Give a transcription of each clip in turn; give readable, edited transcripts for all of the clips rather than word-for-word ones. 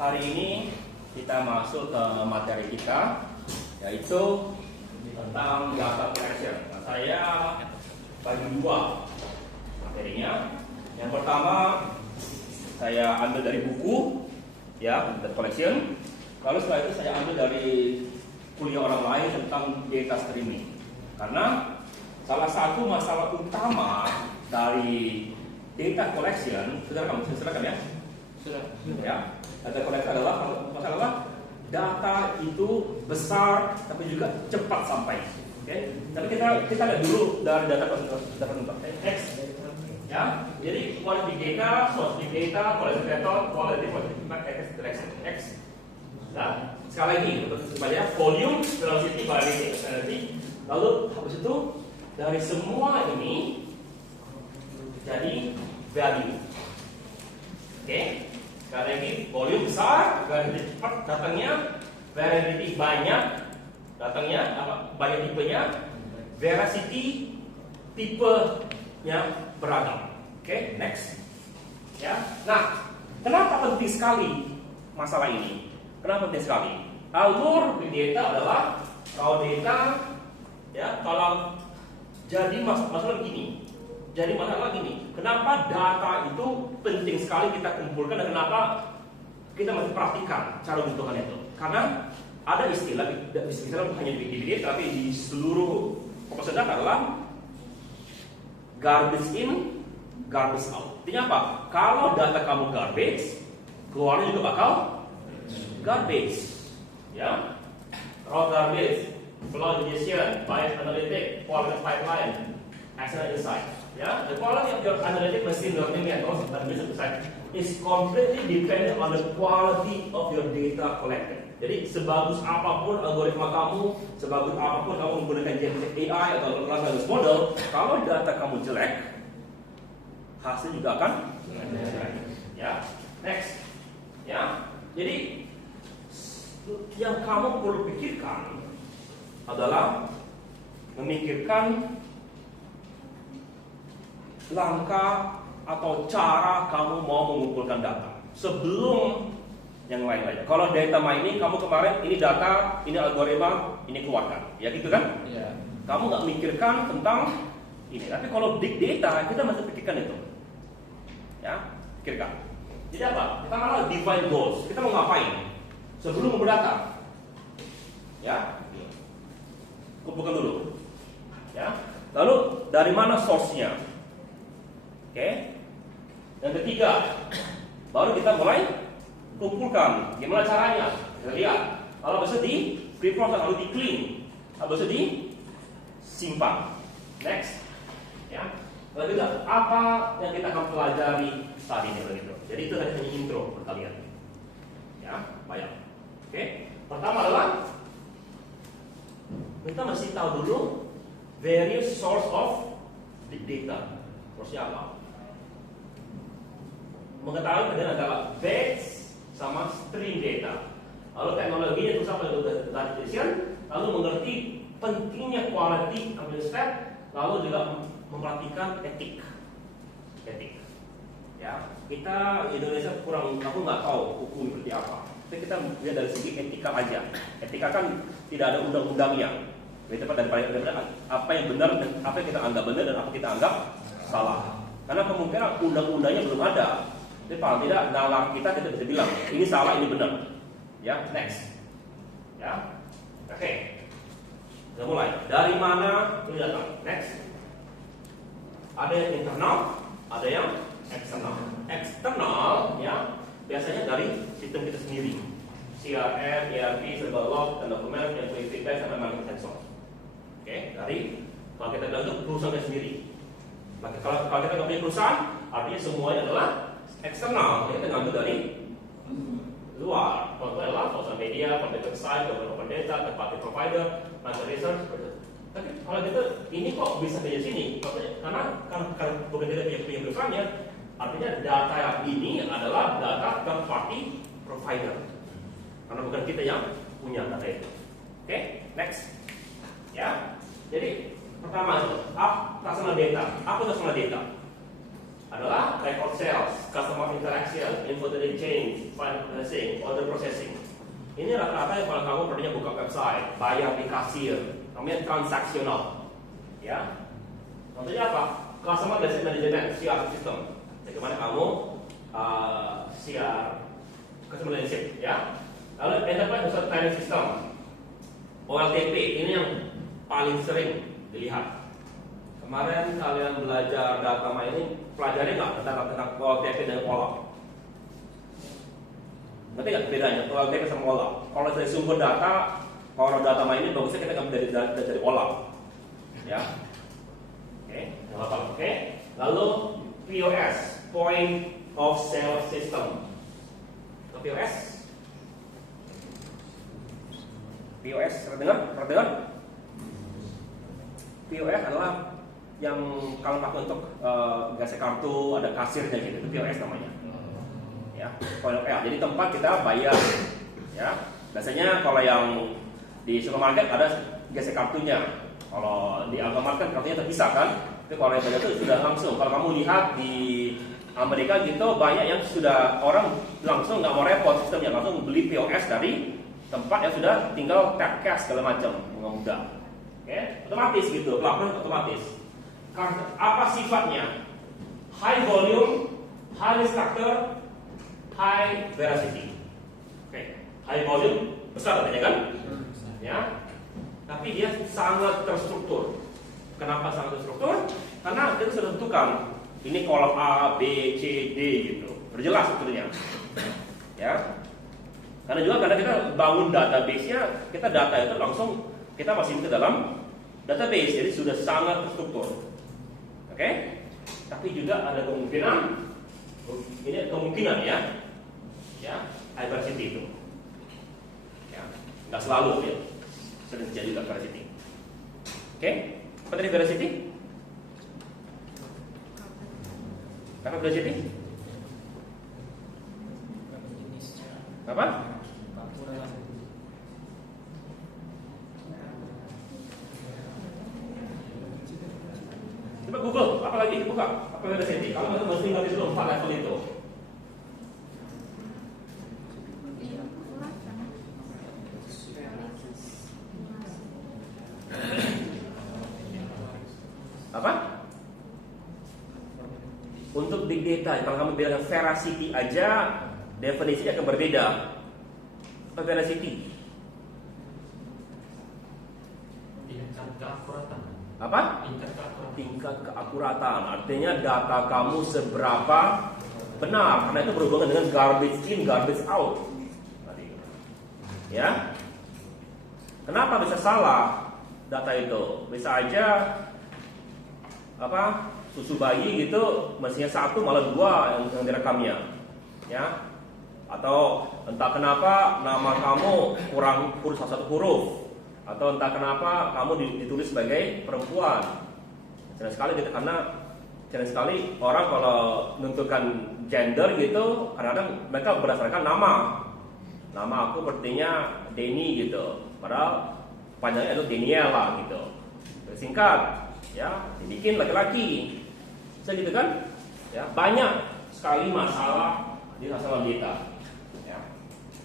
hari ini kita masuk ke materi kita, yaitu tentang data collection. Nah, saya bagi dua materinya. Yang pertama saya ambil dari buku, ya, data collection. Lalu setelah itu saya ambil dari kuliah orang lain tentang data streaming. Karena salah satu masalah utama dari data collection, silakan ya. Sudah. Ya, data collection adalah masalah data itu besar tapi juga cepat sampai. Oke. Tapi kita lihat dulu dari data X. Ya, jadi quality data, source data, quality data, quality direction X. Nah, sekali lagi supaya volume, velocity, variety, energy. Lalu habis itu dari semua ini jadi value. Oke. Sekali lagi, volume besar, variety cepat datangnya, variety banyak datangnya, banyak tipenya, veracity tipenya beragam. Oke, next. Ya. Nah, kenapa penting sekali masalah ini? Kenapa penting sekali? Alur big data adalah kalau data, ya, kalau jadi masalah gini. Jadi masalah gini, kenapa data itu penting sekali kita kumpulkan dan kenapa kita masih praktikan cara menentukan itu? Karena ada istilah bukan hanya di big data tapi di seluruh proses data adalah garbage in, garbage out. Artinya apa? Kalau data kamu garbage, keluarnya juga bakal garbage. Ya, raw garbage, flow ingestion, bias analytic, quality pipeline, actionable insight. Ya, the quality of your analytic machine learning methods and business insight is completely dependent on the quality of your data collected. Jadi sebagus apapun algoritma kamu, sebagus apapun kamu menggunakan AI atau large language model, kalau data kamu jelek, hasil juga akan jelek. Ya, next. Ya, jadi yang kamu perlu pikirkan adalah memikirkan langkah atau cara kamu mau mengumpulkan data sebelum yang lain-lain. Kalau data mining, kamu kemarin ini data, ini algoritma, ini keluarkan, ya gitu kan? Iya. Kamu nggak mikirkan tentang ini. Tapi kalau big data, kita masih pikirkan itu, ya, pikirkan. Jadi apa? Kita malah define goals. Kita mau ngapain sebelum berdata? Ya, kumpulkan dulu. Ya. Lalu dari mana source-nya? Oke. Yang ketiga, baru kita mulai kumpulkan. Gimana caranya? Kita lihat. Kalau bisa di pre-process, lalu di clean, habis itu disimpan. Next. Ya. Lalu juga apa yang kita akan pelajari tadi ini begitu. Jadi itu hanya intro buat kalian. Ya, bayang. Oke. Pertama adalah kita masih tahu dulu various source of big data. Source-nya apa? Mengetahui perbedaan antara batch sama stream data. Lalu teknologinya itu sama dengan data collection, lalu mengerti pentingnya quality ambil step, lalu juga memperhatikan etik. Ya, kita Indonesia kurang, aku nggak tahu hukum seperti apa. Tapi kita lihat dari segi etika aja. Etika kan tidak ada undang-undangnya. Lebih tepat daripada apa yang benar dan apa yang kita anggap benar dan apa kita anggap salah. Karena kemungkinan undang-undangnya belum ada. Jadi paling tidak nalar kita bisa bilang ini salah, ini benar. Ya, next. Ya, oke. Kita mulai. Dari mana ini datang? Next. Ada yang internal, ada yang eksternal. Eksternal, ya, biasanya dari sistem kita sendiri. CRM, ERP, server log, dan dokumen, yang feedback sampai market sensor. Oke, dari kalau kita bilang itu perusahaan kita sendiri. Kalau kita nggak punya perusahaan, artinya semuanya adalah eksternal. Kita ngambil dari luar. Contohnya adalah sosial media, content website, open data, third-party provider, market research. Tapi kalau kita ini kok bisa dari sini? Karena bukan kita punya perusahaannya, artinya data yang ini adalah data third-party provider. Karena bukan kita yang punya data itu. Oke, next. Ya, jadi pertama itu, personal data. Apa personal data? adalah record sales, customer interaction, inventory change, file processing, order processing. Ini rata-rata yang kalau kamu perlunya buka website, bayar di kasir, namanya transaksional. Ya, contohnya apa? Customer relationship management, CRM system. Bagaimana kamu share customer relationship, ya? Lalu enterprise resource planning system, OLTP, ini yang paling sering dilihat. Kemarin kalian belajar data mining, pelajari nggak tentang OLTP dan OLAP? Ngerti nggak bedanya OLTP sama OLAP? Kalau dari sumber data, kalau data mining bagusnya kita ngambil dari OLAP, ya. Oke. Lalu POS, Point of Sale System. POS, pernah dengar? POS adalah yang kalau pakai untuk gasnya kartu, ada kasirnya gitu, itu POS namanya. Ya, point of sale. Jadi tempat kita bayar. Ya, biasanya kalau yang di supermarket ada gasnya kartunya. Kalau di Alfamart kan kartunya terpisah kan. Tapi kalau yang bayar itu sudah langsung. Kalau kamu lihat di Amerika gitu banyak yang sudah orang langsung nggak mau repot sistemnya, langsung beli POS dari tempat yang sudah tinggal tap cash segala macam, mudah. Otomatis gitu, pelaporan otomatis. Apa sifatnya? High volume, high structure, high veracity. High volume besar katanya kan? Ya. Tapi dia sangat terstruktur. Kenapa sangat terstruktur? Karena kita sudah tentukan ini kolom A, B, C, D gitu. Berjelas strukturnya. Ya. Karena juga karena kita bangun database-nya, kita data itu langsung kita masukin ke dalam database, jadi sudah sangat terstruktur. Oke? Tapi juga ada kemungkinan, ini kemungkinan ya, diversity itu. Ya, nggak selalu ya, sering terjadi juga diversity. Oke? Apa tadi diversity? Apa diversity? Apa? Coba Google, apa lagi? Buka, apa diversity? Kalau itu mesti ngerti dulu 4 level itu. Apa? Untuk big data, kalau kamu bilang veracity aja, definisinya akan berbeda. Apa veracity? Apa? Tingkat keakuratan. Artinya data kamu seberapa benar, karena itu berhubungan dengan garbage in, garbage out. Ya. Kenapa bisa salah data itu? Bisa aja apa? Susu bayi gitu mestinya 1 malah 2 yang direkamnya. Ya. Atau entah kenapa nama kamu kurang satu huruf. Atau entah kenapa kamu ditulis sebagai perempuan. Jarang sekali gitu, karena jarang sekali orang kalau menentukan gender gitu, kadang-kadang mereka berdasarkan nama. Nama aku sepertinya Denny gitu, padahal panjangnya itu Daniela gitu. Singkat, ya, dibikin laki-laki. Bisa gitu kan? Ya, banyak sekali masalah di masalah kita. Ya.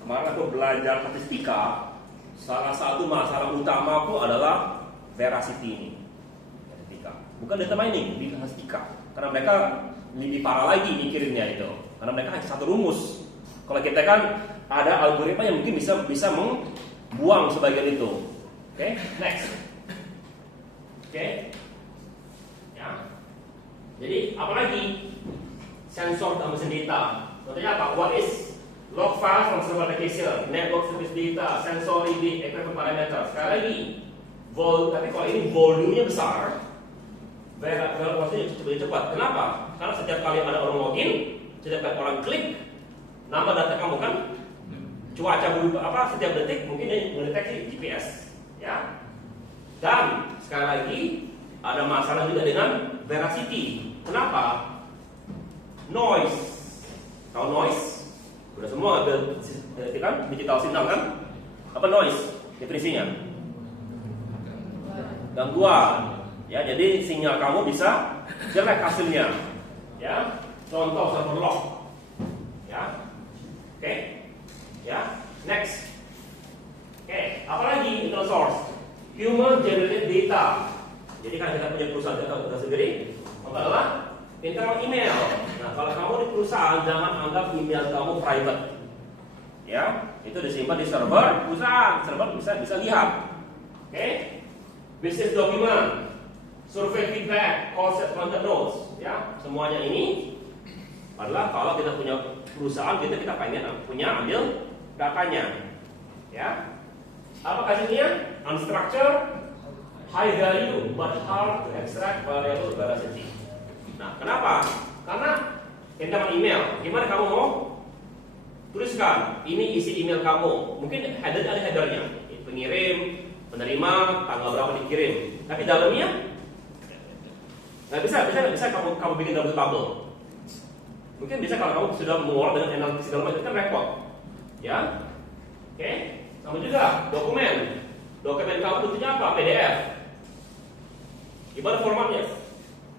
Kemarin aku belajar statistika. Salah satu masalah utamaku adalah veracity ini. Bukan data mining, di statistika. Karena mereka lebih parah lagi mikirinnya itu. Karena mereka hanya satu rumus. Kalau kita kan ada algoritma yang mungkin bisa membuang sebagian itu. Oke, next. Oke. Ya. Jadi apalagi sensor dan mesin data. Contohnya apa? What is log file from server application, network service data, sensory data, equipment parameter. Sekali lagi, tapi kalau ini volumenya besar, verifikasinya lebih cepat. Kenapa? Karena setiap kali ada orang login, setiap kali orang klik, nama data kamu kan, cuaca berubah apa setiap detik mungkin ini mendeteksi GPS, ya. Dan sekali lagi ada masalah juga dengan veracity. Kenapa? Noise. Tahu noise? Sudah semua kan digital signal kan? Apa noise? Definisinya? Gangguan. Ya, jadi sinyal kamu bisa jelek hasilnya. Ya, contoh server log. Ya, oke. Ya, next. Oke, apalagi internal source? Human generated data. Jadi kan kita punya perusahaan data sendiri. Apa adalah internal email. Nah, kalau kamu di perusahaan jangan anggap email kamu private. Ya, itu disimpan di server perusahaan. Server bisa lihat. Oke. Business document, survey feedback, call set contact notes. Ya, semuanya ini adalah kalau kita punya perusahaan kita pengen ambil datanya. Ya. Apa hasilnya? Unstructured, high value, but hard to extract variable veracity. Nah, kenapa? Karena internal email. Gimana kamu mau tuliskan? Ini isi email kamu. Mungkin ada headernya. Pengirim, penerima, tanggal berapa dikirim. Tapi dalamnya nggak bisa kamu bikin dalam tabel. Mungkin bisa kalau kamu sudah mengolah dengan analisis segala macam, kan repot. Ya, oke. Sama juga dokumen. Dokumen kamu bentuknya apa? PDF. Gimana formatnya?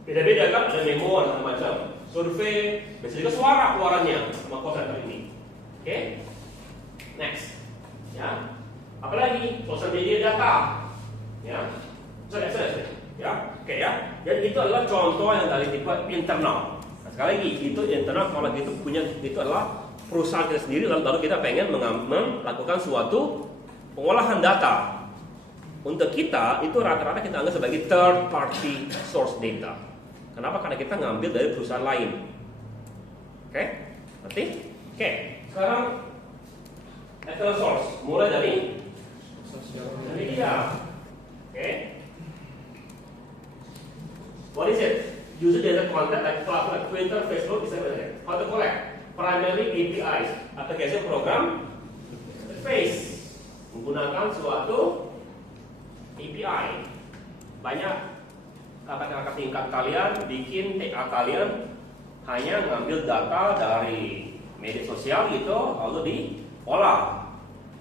Beda-beda kan, ada memo, ada macam. Survei, biasanya juga suara keluarannya sama call center ini. Oke? Next. Ya. Apalagi social media data. Ya. Sudah. Ya. Oke ya. Dan itu adalah contoh yang dari tipe internal. Nah, sekali lagi itu internal kalau itu punya itu adalah perusahaan kita sendiri lalu kita pengen melakukan suatu pengolahan data. Untuk kita itu rata-rata kita anggap sebagai third party source data. Kenapa? Karena kita ngambil dari perusahaan lain. Oke? Ngerti? Oke. Sekarang external source mulai dari media. Oke? What is it? User data content like platform like Twitter, Facebook, Instagram. How to collect? Primarily APIs, aplikasi program interface menggunakan suatu API. Banyak kakak-kakak tingkat kalian bikin TA kalian hanya ngambil data dari media sosial gitu lalu diolah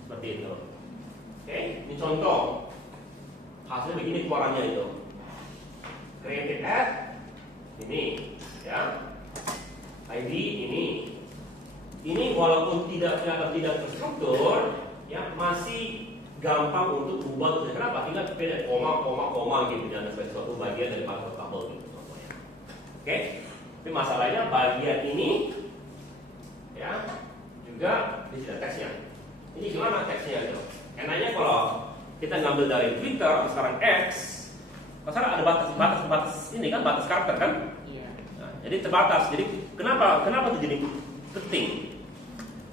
seperti itu. Oke, ini contoh hasilnya begini keluarannya itu. Creative ad ini, ya. ID ini walaupun tidak terstruktur, ya masih gampang untuk ubah. Kenapa? Tinggal beda koma gitu dan sesuatu bagian dari pattern tabel gitu contohnya. Oke, tapi masalahnya bagian ini, ya juga di sini teksnya. Ini gimana teksnya itu? Enaknya kalau kita ngambil dari Twitter sekarang X, masalah ada batas ini kan batas karakter kan? Iya. Nah, jadi terbatas. Jadi kenapa itu jadi penting?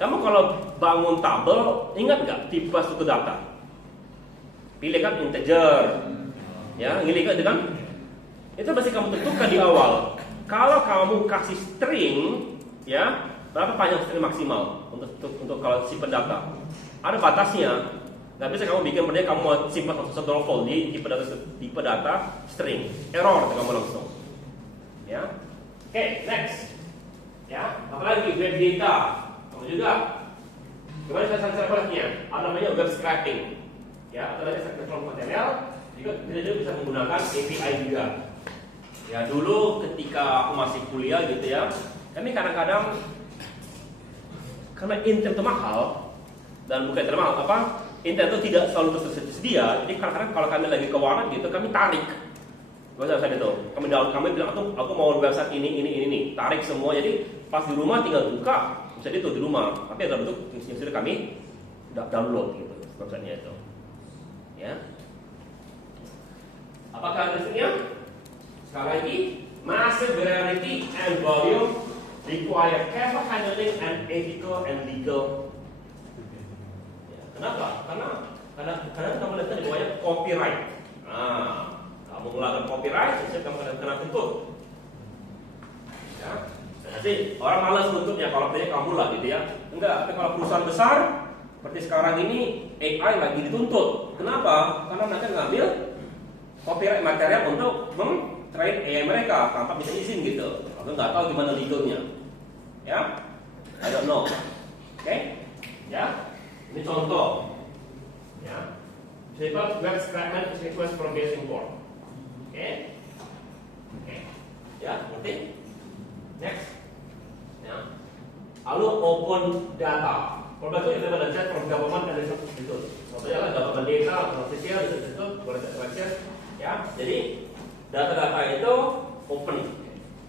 Kamu kalau bangun tabel, ingat nggak tipe struktur data? Pilih kan integer, ya, pilih kan? Itu pasti kamu tentukan di awal. Kalau kamu kasih string, ya, berapa panjang string maksimal untuk kalau simpan data? Ada batasnya. Nggak bisa kamu bikin berdaya kamu mau simpan satu level di tipe data string, error kamu langsung. Ya, oke, next. Ya, apalagi web data. Juga gimana cara kerjanya? Ada namanya web scraping, ya, atau namanya scraping HTML. Juga kita bisa menggunakan API juga. Ya, dulu ketika aku masih kuliah gitu ya, kami kadang-kadang karena internet itu mahal dan bukan termahal apa? Internet itu tidak selalu tersedia. Jadi kadang-kadang kalau kami lagi ke warnet gitu, kami tarik website itu. Kami bilang aku mau website ini, tarik semua. Jadi pas di rumah tinggal buka. Jadi itu di rumah, tapi dalam bentuk yang sudah kami download gitu websitenya itu. Ya. Apakah hasilnya? Sekali lagi, massive variety and volume require careful handling and ethical and legal. Ya, kenapa? Karena kamu lihat di bawahnya copyright. Nah, kamu melanggar copyright, jadi kamu kena tuntut. Ya. Jadi orang malas nuntutnya kalau kamu lah gitu ya. Enggak, tapi kalau perusahaan besar seperti sekarang ini AI lagi dituntut. Kenapa? Karena mereka ngambil copyright material untuk train AI mereka tanpa bisa izin gitu. Aku nggak tahu gimana legalnya. Ya, I don't know. Oke, ya. Ini contoh. Ya. Simple web scrapment request from basic import. Oke. Ya, ngerti? Next. Ya. Lalu open data. Kalau itu kita belajar from government and itu. Maksudnya government data, official itu collection. Ya. Jadi data-data itu open.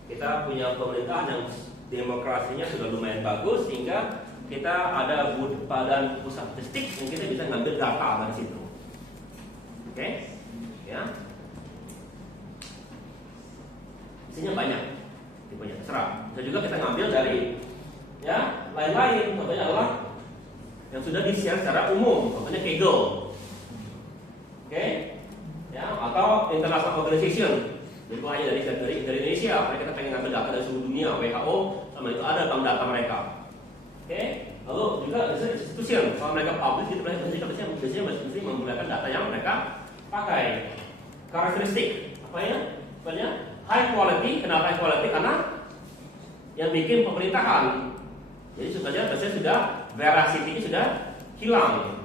Kita punya pemerintahan yang demokrasinya sudah lumayan bagus sehingga kita ada badan pusat statistik yang kita bisa ngambil data dari situ. Oke? Ya. Isinya banyak. Tipenya terserah. Bisa juga kita ngambil dari ya lain-lain. Contohnya adalah yang sudah di-share secara umum. Contohnya Kaggle. Oke? Ya, atau international organization. Jadi hanya dari Indonesia, mereka kita pengen ngambil data dari seluruh dunia, WHO, sama itu ada dalam data mereka. Oke, lalu juga institusi kalau mereka publish itu mereka biasanya mesti menggunakan data yang mereka pakai. Karakteristik apa ya? Banyak high quality. Kenapa high quality? Karena yang bikin pemerintahan. Jadi biasanya sudah veracity-nya sudah hilang.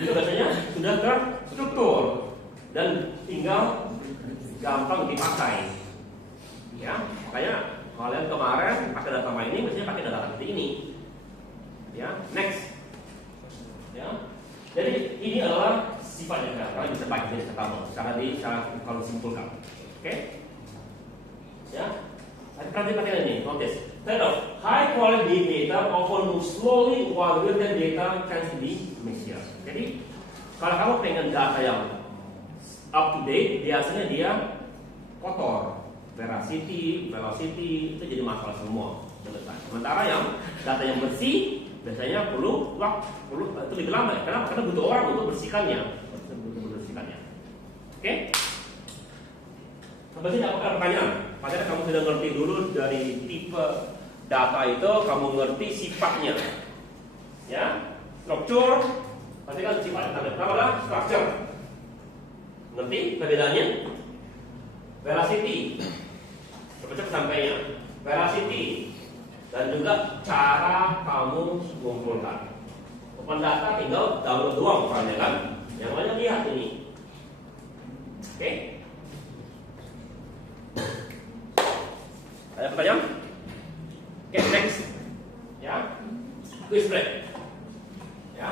Jadi biasanya sudah terstruktur dan tinggal gampang dipakai. Ya, makanya kalian kemarin pakai data mining biasanya pakai data seperti ini. Ya, next. Ya. Jadi ini adalah sifatnya kalian bisa pakai jenis pertama secara kalau simpulkan. Oke? Ya. Perhatikan ini, notice. Instead of high quality data often move slowly while written data tends to be messier. Jadi kalau kamu pengen data yang up to date, biasanya dia kotor, veracity, velocity itu jadi masalah semua. Sementara yang data yang bersih biasanya perlu itu lebih lama. Kenapa? Karena butuh orang untuk bersihkannya. Oke? Sampai sini apakah pertanyaan? Padahal kamu sudah ngerti dulu dari tipe data itu, kamu ngerti sifatnya. Ya, struktur, pasti kan sifatnya. Pertama adalah structure. Ngerti perbedaannya? Velocity, cepat-cepat sampainya. Velocity dan juga cara kamu mengumpulkan. Open data tinggal download doang filenya kan? Yang lainnya lihat ini. Oke? Ada pertanyaan? Oke, next. Ya, quiz break. Ya.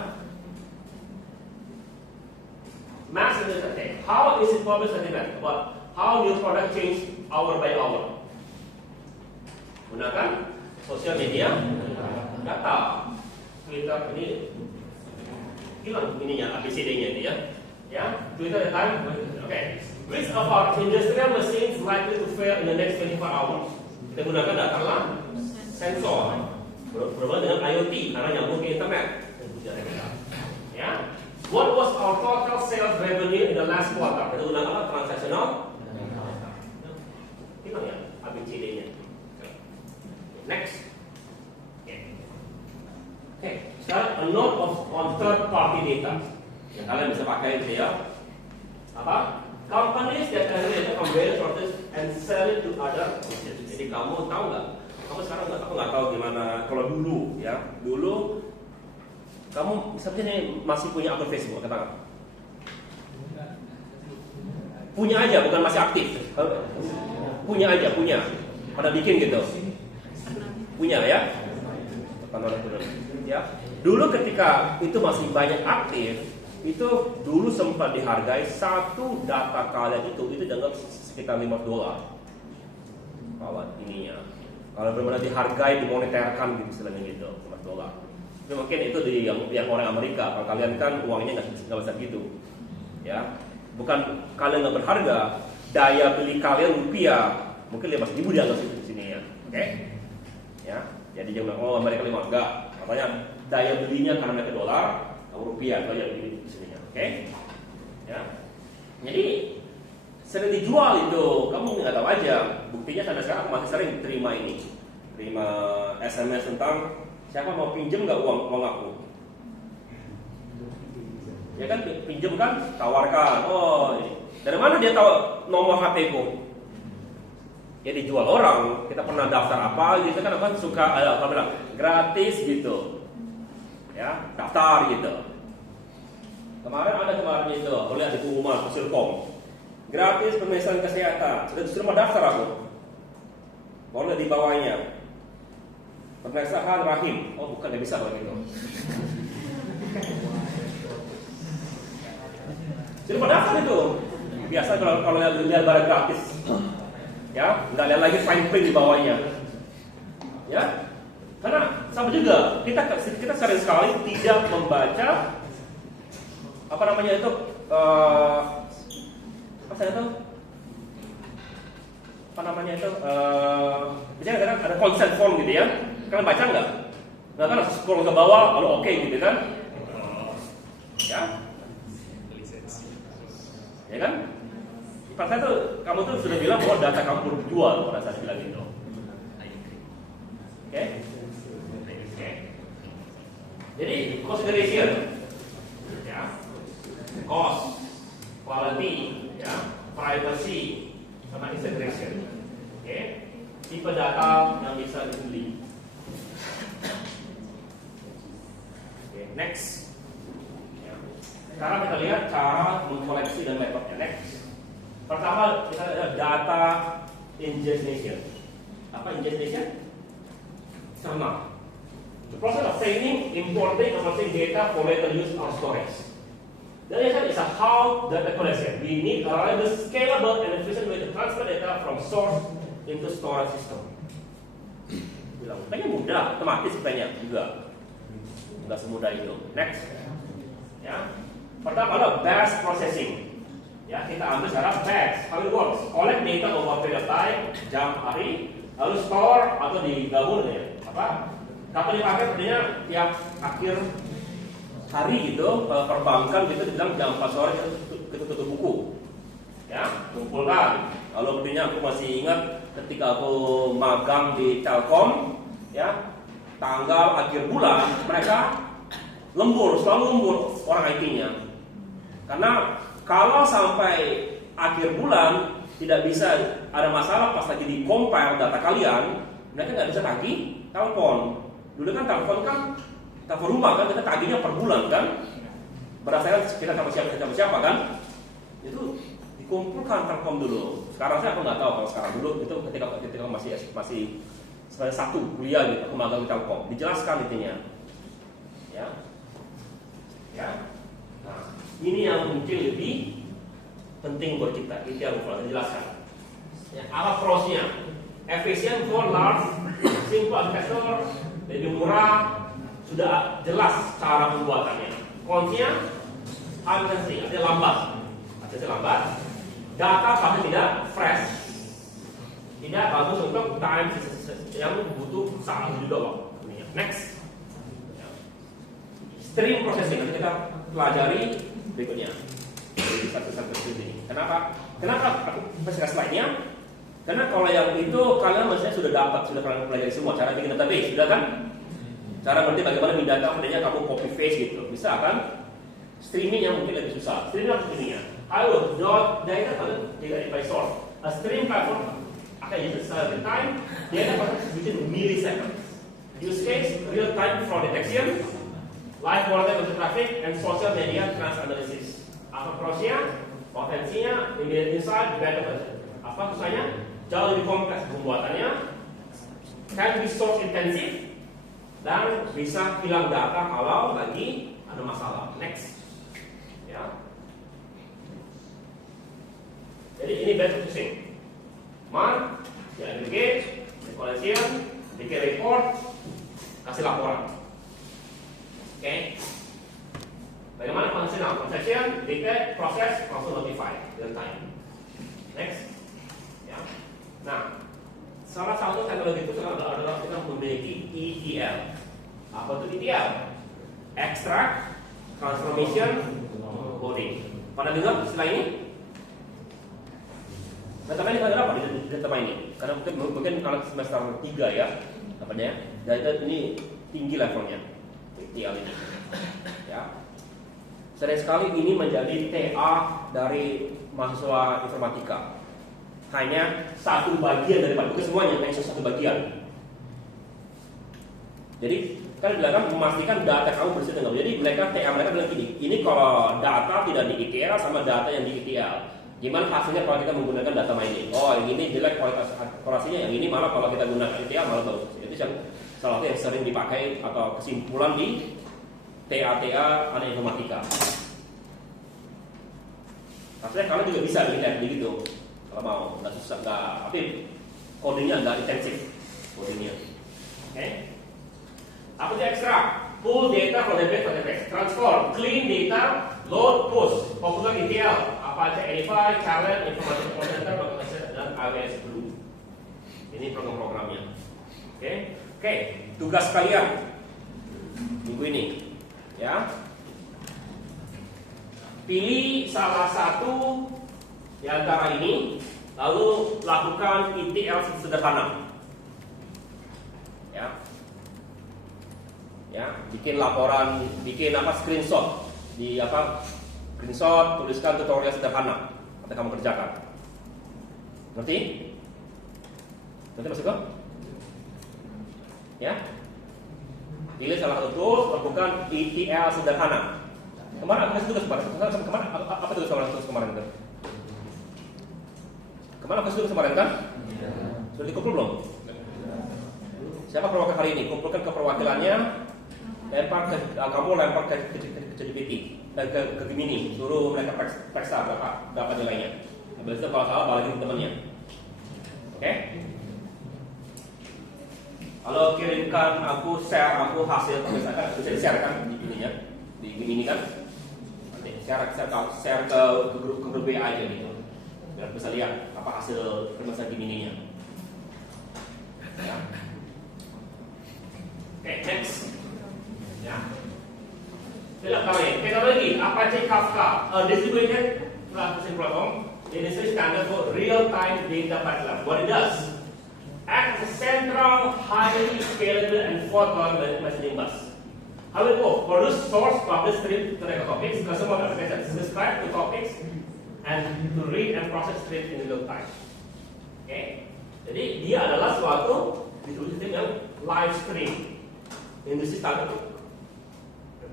Mass and okay. How is it published and event? But how new product change hour by hour? Gunakan sosial media, data, Twitter ini hilang ininya ABCD-nya ini ya. Ya, Twitter time. Okay. Which of our industrial machines likely to fail in the next 24 hours? Kita gunakan data lah, sensor, berhubungan dengan IoT karena nyambung ke internet. Ya. What was our total sales revenue in the last quarter? Kita gunakan transactional. Hilang ya ABCD-nya. Next. Oke. Sekarang a note on third party data yang kalian bisa pakai gitu ya. Apa? Companies that generate from various sources and sell it to other. Jadi kamu tahu nggak? Kamu sekarang nggak tahu gimana kalau dulu ya. Dulu kamu sebenarnya masih punya akun Facebook, katakan. Punya aja, bukan masih aktif. Punya aja, punya. Pada bikin gitu. Punya ya. Ya. Dulu ketika itu masih banyak aktif, itu dulu sempat dihargai satu data kalian itu dianggap sekitar $5. Kalau ininya. Kalau benar-benar dihargai, dimoneterkan gitu istilahnya gitu, $5. Tapi mungkin itu di yang orang Amerika. Kalau kalian kan uangnya nggak besar gitu, ya. Bukan kalian nggak berharga, daya beli kalian rupiah mungkin 5.000 dianggap di sini ya, oke? Ya, jadi jangan Amerika 5 enggak. Makanya daya belinya karena mereka dolar, kamu rupiah itu yang di sini, oke? Ya, jadi sering dijual itu, kamu nggak tahu aja. Buktinya sampai sekarang aku masih sering terima SMS tentang siapa mau pinjem nggak uang aku? Ya kan pinjem kan, tawarkan. Oh, dari mana dia tahu nomor HP ku? Ya dijual orang. Kita pernah daftar apa gitu kan? Apa suka apa bilang gratis gitu. Ya daftar gitu. Kemarin itu, aku lihat di pengumuman Silkom, gratis pemeriksaan kesehatan. Sudah daftar aku. Baru di bawahnya pernasahan rahim. Oh bukan, nggak bisa kalau gitu. Jadi padahal itu biasa kalau lihat barang gratis, ya nggak lihat lagi fine print di bawahnya, ya. Karena sama juga kita sering sekali tidak membaca apa namanya itu biasanya kadang ada consent form gitu ya. Kalian baca nggak? Nggak kan langsung scroll ke bawah, lalu oke gitu kan? Ya, ya kan? Pada saat itu kamu tuh sudah bilang bahwa data kamu perlu dijual pada saat bilang gitu. Oke? Jadi consideration, ya, cost, quality, ya, privacy, sama integration. Oke? Tipe data yang bisa dibeli. Oke, next. Ya. Sekarang kita lihat cara mengkoleksi dan metodenya. Next. Pertama kita lihat data ingestion. Apa ingestion? Cerna. The process of training, importing, and processing data for later use or storage. Then is a how data collection. We need a reliable, scalable, and efficient way to transfer data from source into storage system. Bilang, kayaknya mudah, otomatis kayaknya juga. Enggak semudah itu. Next. Ya. Pertama ada batch processing. Ya, kita ambil secara batch. How it works? Collect data over period of time, jam, hari, lalu store atau digabung ya. Apa? Kapan dipakai? Artinya tiap akhir hari gitu, perbankan gitu bilang jam 4 sore kita tutup buku. Ya, kumpulkan. Lalu artinya aku masih ingat ketika aku magang di Telkom, ya, tanggal akhir bulan mereka selalu lembur orang IT-nya. Karena kalau sampai akhir bulan tidak bisa ada masalah pas lagi di compile data kalian, mereka nggak bisa tagih telepon. Dulu kan telepon rumah kan kita tagihnya per bulan kan, berdasarkan kita sama siapa kan, itu dikumpulkan Telkom dulu. Sekarang saya aku nggak tahu kalau sekarang, dulu itu ketika masih sebagai satu kuliah gitu, aku magang di Telkom, dijelaskan intinya, ya. Nah, ini yang mungkin lebih penting buat kita, itu yang perlu dijelaskan. Ya, apa prosesnya? Efisien for large, simple architecture, lebih murah, sudah jelas cara pembuatannya. Kuncinya latency, artinya lambat. Data pasti tidak fresh, tidak bagus untuk time yang butuh saat juga waktu. Next, stream processing nanti kita pelajari berikutnya. Satu-satu ini. Kenapa aku kasih slide-nya? Karena kalau yang itu kalian maksudnya sudah kalian pelajari semua cara bikin database, sudah kan? Cara berarti bagaimana bikin data, kemudian kamu copy paste gitu, bisa kan? Streaming yang mungkin lebih susah. Streaming apa streamingnya? Ayo, data tidak by source. A stream platform akan use the time data process within milliseconds. Use case real time fraud detection, live volatile traffic, and social media trans analysis. Apa prosesnya? Potensinya, immediate insight, better version. Apa susahnya? Jauh lebih kompleks pembuatannya, can be source intensive, dan bisa hilang data kalau lagi ada masalah. Next, ya. Jadi ini batch processing. Aggregate, collection, bikin report, kasih laporan. Oke. Bagaimana fungsional? Transaction, detect, proses, langsung notify real time. Next. Ya. Nah, salah satu teknologi itu adalah kita memiliki ETL. Apa itu ETL? Extract, Transformation, Coding. Pernah dengar istilah ini? Data mining ada apa di data mining? Karena mungkin anak semester 3 ya, apanya? Data ini tinggi levelnya, ETL ini. Ya. Sering sekali ini menjadi TA dari mahasiswa informatika. Hanya satu bagian daripada, bukan semuanya, hanya satu bagian. Jadi kan bilang kan memastikan data kamu bersih dengan. Jadi mereka TA mereka bilang gini, ini kalau data tidak di ETL sama data yang di ETL. Gimana hasilnya kalau kita menggunakan data mining? Oh, yang ini jelek kualitas akurasinya, yang ini malah kalau kita gunakan ETH malah bagus. Itu salah satu yang sering dipakai atau kesimpulan di TA anak informatika. Maksudnya kalian juga bisa bikin begitu kalau mau, nggak susah, nggak, tapi codingnya nggak intensif codingnya. Oke? Apa itu ekstrak? Pull data from database, transform, clean data, load, push, popular ETL, apa aja Edify, Challenge, Information Center, Documentation, dan AWS Glue. Ini program-programnya. Oke, tugas kalian minggu ini, ya. Pilih salah satu di antara ini, lalu lakukan ETL sederhana. Ya, bikin laporan, bikin screenshot di screenshot, tuliskan tutorial sederhana yang kamu kerjakan. Ngerti? Nanti masuk ke? Ya. Pilih salah satu tools, lakukan ETL sederhana. Kemarin aku kasih tugas kemarin. Kemarin apa tugas kemarin kan? Kemarin aku kasih tugas kemarin kan? Sudah dikumpul belum? Siapa perwakilan hari ini? Kumpulkan keperwakilannya. Kamu lempar ke GPT, ke Gemini, suruh mereka periksa berapa nilainya. Habis itu kalau salah balikin temannya. Oke? Kalau kirimkan aku hasil, misalkan bisa share kan di ininya, di Gemini kan? Nanti share ke grup WA aja gitu, biar bisa lihat apa hasil permasalahan Gemini-nya. Ya. Oke, next. Ya. Teknologi Apache Kafka, a distributed processing platform, industry standard for real-time data pipeline. What it does? Acts as a central, highly scalable and fault-tolerant messaging bus. How it works? Produce source, publish, stream to record topics, customer application, subscribe to topics, and to read and process streams in real time. Okay? Jadi dia adalah suatu distribusi sistem yang live stream, industri standar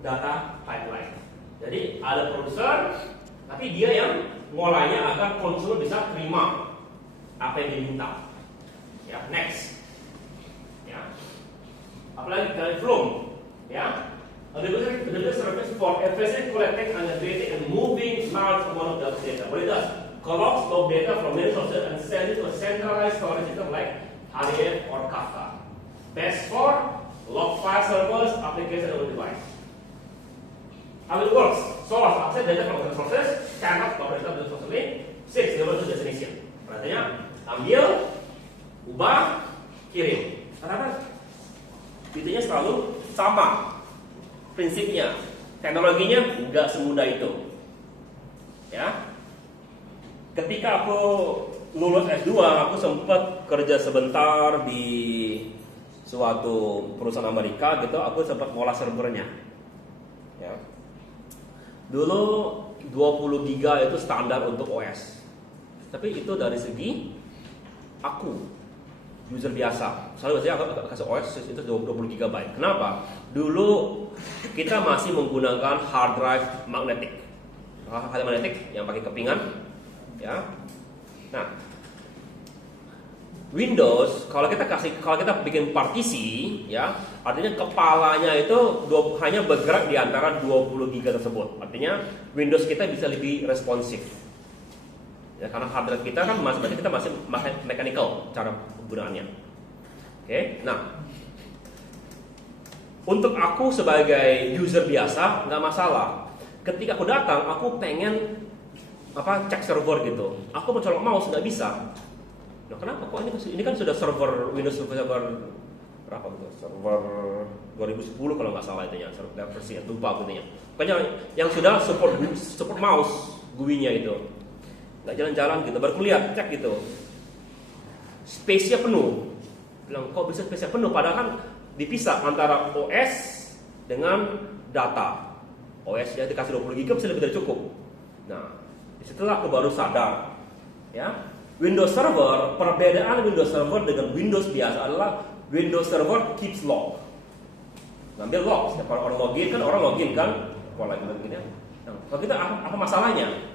data pipeline. Jadi ada produser, tapi dia yang ngolahnya agar konsumen bisa terima apa yang diminta. Ya, next. Ya. Apalagi dari Flume, ya. The service for efficient collecting and updating and moving large amount of data. What it does? Collects log data from many sources and sends it to a centralized storage system like HDF or Kafka. Best for log file servers, application on device. How it works? Source, access data from other sources, cannot cover data from source link. 6, deliver to destination. Artinya, ambil, ubah, kirim. Karena intinya selalu sama prinsipnya. Teknologinya nggak semudah itu. Ya. Ketika aku lulus S2, aku sempat kerja sebentar di suatu perusahaan Amerika gitu. Aku sempat ngolah servernya. Ya. Dulu 20 giga itu standar untuk OS. Tapi itu dari segi aku user biasa. Soalnya biasanya aku kasih OS itu 20 GB. Kenapa? Dulu kita masih menggunakan hard drive magnetic. Hard magnetic yang pakai kepingan, ya. Nah, Windows kalau kita bikin partisi, ya, artinya kepalanya itu hanya bergerak di antara 20 GB tersebut. Artinya Windows kita bisa lebih responsif. Ya, karena hard drive kita kan berarti kita masih mechanical cara penggunaannya. Oke, nah, untuk aku sebagai user biasa nggak masalah. Ketika aku datang, aku pengen cek server gitu. Aku mau colok mouse nggak bisa. Nah, kenapa? Kok ini kan sudah server Windows server berapa gitu? Server 2010 kalau nggak salah itunya, server versi lupa itunya. Pokoknya yang sudah support mouse GUI-nya itu. Nggak jalan-jalan gitu, baru lihat cek gitu. Space-nya penuh. Bilang, kok bisa space-nya penuh? Padahal kan dipisah antara OS dengan data. OS ya dikasih 20 GB bisa lebih dari cukup. Nah, disitulah aku baru sadar, ya. Windows Server, perbedaan Windows Server dengan Windows biasa adalah Windows Server keeps log. Ngambil log, setiap orang login kan, kalau lagi begini. Nah, kalau kita apa masalahnya?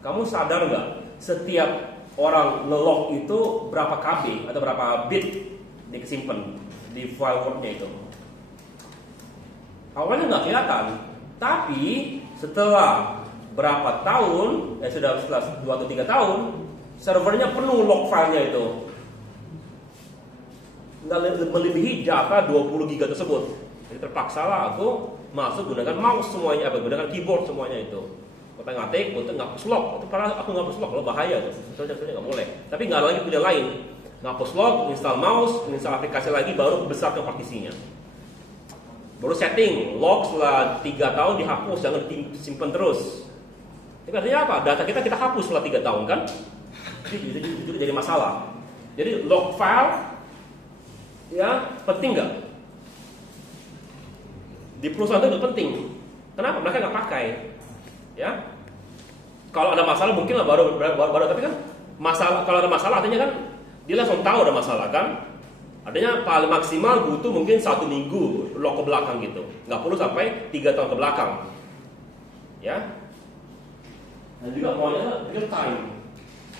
Kamu sadar nggak? Setiap orang nge-log itu berapa KB atau berapa bit disimpan di file Word-nya itu? Awalnya nggak kelihatan, tapi setelah berapa tahun, sudah setelah 2 atau 3 tahun, servernya penuh log filenya itu. Nggak melebihi jatah 20 GB tersebut. Jadi terpaksa lah aku masuk gunakan mouse semuanya, gunakan keyboard semuanya itu. Kita ngatik, untuk ngapus log. Itu karena aku ngapus log, kalau bahaya tuh. Sebenarnya nggak boleh. Tapi nggak lagi pilihan lain. Ngapus log, install mouse, install aplikasi lagi, baru besarkan partisinya. Baru setting log setelah 3 tahun dihapus, jangan disimpan terus. Itu artinya apa? Data kita hapus setelah 3 tahun kan? Itu jadi masalah. Jadi log file ya penting nggak? Di perusahaan itu penting. Kenapa? Mereka nggak pakai. Ya, kalau ada masalah mungkin lah baru, tapi kan masalah, kalau ada masalah artinya kan dia langsung tahu ada masalah kan. Artinya paling maksimal butuh mungkin 1 minggu log ke belakang gitu. Nggak perlu sampai 3 tahun ke belakang. Ya. Dan juga maunya real time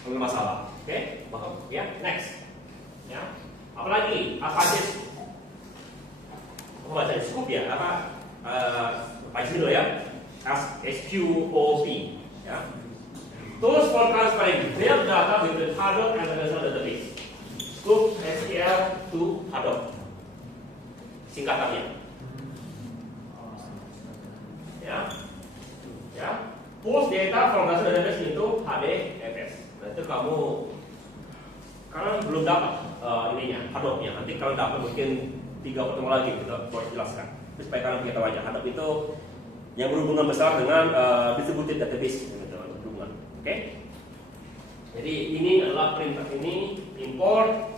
kalau masalah. Oke, ya, next. Ya. Apalagi apa aja? Aku baca scoop ya, apa dulu ya? SQOP. Ya. Tools for transferring real data between Hadoop and relational database. Scoop SQL to Hadoop. Singkatannya. Ya. Ya. Push data from relational database into HDFS. Nah, itu kamu karena belum dapat ininya, Hadoop-nya. Nanti kalau dapat mungkin 3 pertemuan lagi kita boleh jelaskan. Tapi supaya kalian punya tahu aja, Hadoop itu yang berhubungan besar dengan distributed database gitu, berhubungan. Oke? Jadi ini adalah perintah ini import,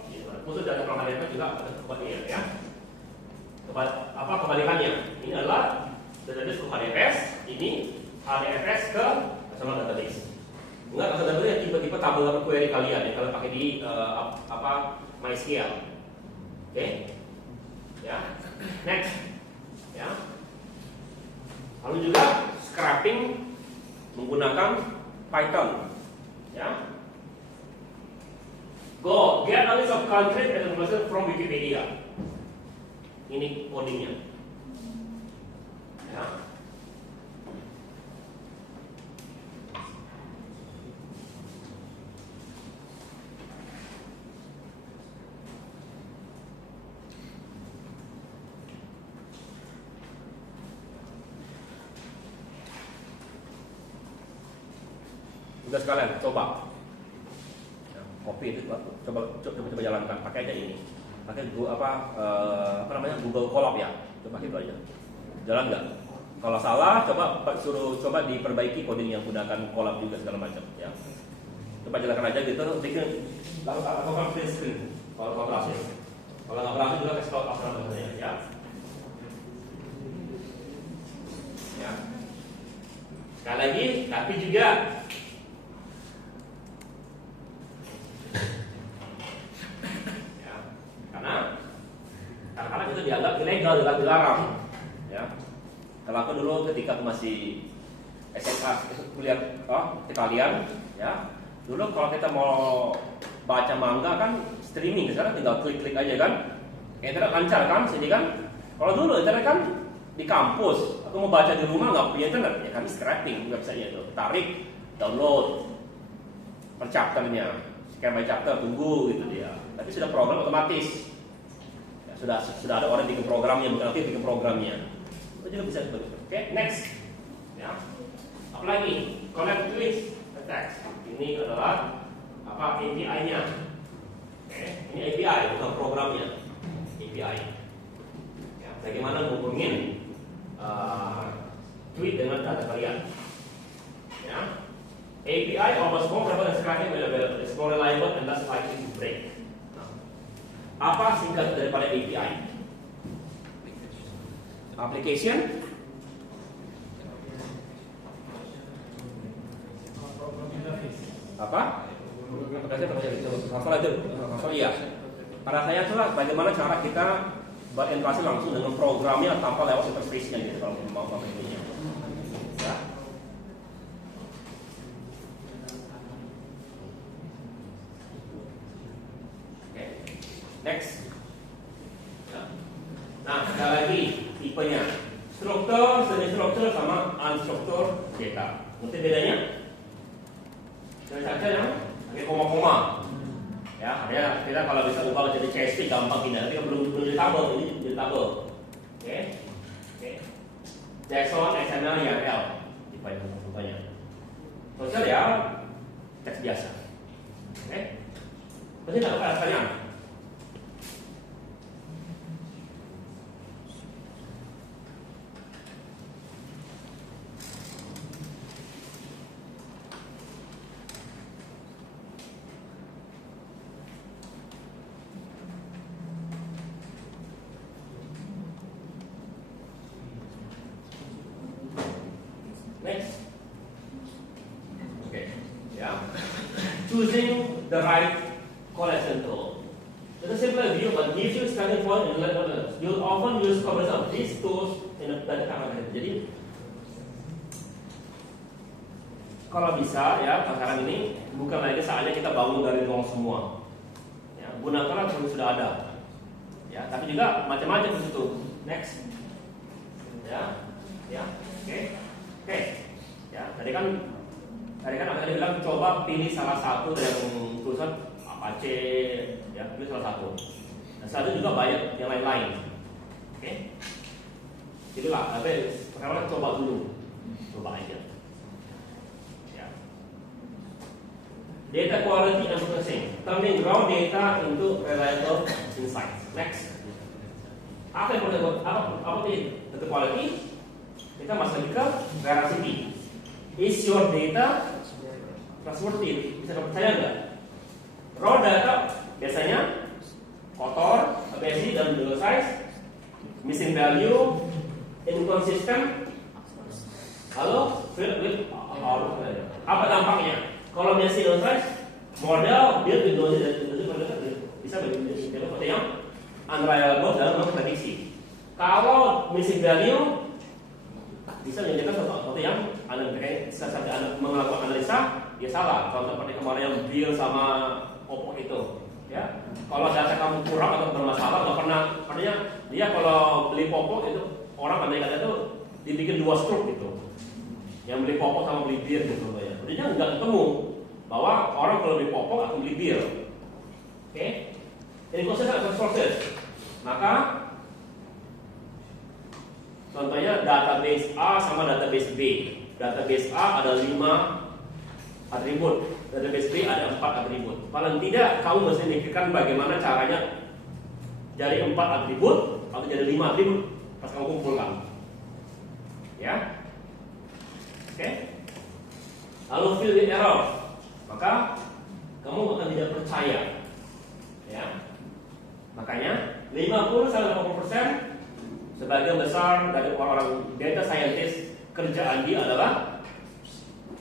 khusus data from HDFS juga ada kebalikannya ya. Kebalikannya? Ini adalah database ke HDFS, ini HDFS ke relational database. Enggak, relational database tipe-tipe tabel query kalian yang kalian pakai di MySQL. Oke? Ya. Next. Ya. Lalu juga scraping menggunakan Python. Ya. Go get a list of countries and information from Wikipedia. Ini codingnya. Ya. Udah sekalian, coba copy itu, coba jalankan, pakai aja ini, pakai Google Colab ya, coba gitu aja, jalan nggak? Kalau salah, coba diperbaiki coding yang menggunakan Colab juga segala macam, ya. Coba jalankan aja gitu, bikin lakukan print screen kalau berhasil. Kalau nggak berhasil juga kasih tahu apa namanya, ya. Ya. Sekali lagi, tapi juga karena itu dianggap ilegal, dilarang. Ya. Kalau aku dulu ketika masih SMA kuliah ke kalian, ya. Dulu kalau kita mau baca manga kan streaming, sekarang tinggal klik-klik aja kan. Internet lancar kan, sini kan. Kalau dulu internet kan di kampus, aku mau baca di rumah nggak punya internet, ya kami scraping websitenya itu, tarik, download per chapternya, sekian by chapter, tunggu gitu dia. Tapi sudah program otomatis. Sudah ada orang bikin programnya, bukan nanti bikin programnya. Itu juga bisa seperti itu. Oke, next. Ya. Apalagi connect with the text. Ini adalah API-nya. Oke, ini API bukan programnya. API. Ya, bagaimana menghubungin tweet dengan data kalian. Ya. API almost more reliable than scraping available. It's more reliable and less likely to break. Apa singkat daripada API? Application? Apa? Hafal aja. Iya. Pada saya itulah bagaimana cara kita berinteraksi langsung dengan programnya tanpa lewat interface-nya gitu kalau mau ini. Ya. sekali lagi tipenya. Struktur, semi-struktur sama unstruktur data. Ngerti bedanya? Saja yang pakai koma-koma. Ya, ada kita kalau bisa ubah jadi CSV gampang pindah, tapi belum jadi tabel, ini jadi tabel. Oke. Oke. JSON, XML, YAML. Tipenya. Sosial ya teks biasa. Oke. Berarti tidak ada pertanyaan. Next. Okay. Yeah. Choosing the right collection tool. It's a simple view, but gives you starting point and learn. You'll often use combination of these tools in a data analysis. Jadi kalau bisa ya sekarang ini bukan lagi saatnya kita bangun dari nol semua. Ya, gunakanlah yang sudah ada. Ya, tapi juga macam-macam di situ. Next. Ya. Ya. Oke. Oke, ya tadi kan apa tadi bilang coba pilih salah satu yang tulisan Apache, ya pilih salah satu. Dan satu juga banyak yang lain-lain. Oke, pilihlah. Tapi sekarang coba dulu, coba aja. Ya. Data quality and processing, turning raw data into reliable insights. Next, apa yang apa data quality? Kita masuk ke veracity. Is your data trustworthy? Bisa percaya nggak? Raw data biasanya kotor, messy dan below size, missing value, inconsistent. Halo, filled with apa dampaknya? Kalau messy below size, model build bisa menjadi foto yang unreliable dalam memprediksi. Kalau missing value bisa menjadikan sesuatu yang saat melakukan analisa dia salah. Contoh seperti kemarin yang deal sama Oppo itu, ya. Kalau data kamu kurang atau bermasalah, nggak pernah, artinya dia kalau beli Oppo itu orang Amerika itu dibikin 2 struk gitu. Yang beli Oppo sama beli bir gitu ya. Artinya nggak ketemu bahwa orang kalau beli Oppo akan beli bir. Oke, ini proses. Maka contohnya database A sama database B. Database A ada 5 atribut, database B ada 4 atribut. Paling tidak kamu mesti mikirkan bagaimana caranya dari 4 atribut atau jadi 5 atribut pas kamu kumpulkan. Ya. Oke. Lalu fill with error. Maka kamu akan tidak percaya. Ya. Makanya 50-80% sebagian besar dari orang data scientist kerjaan dia adalah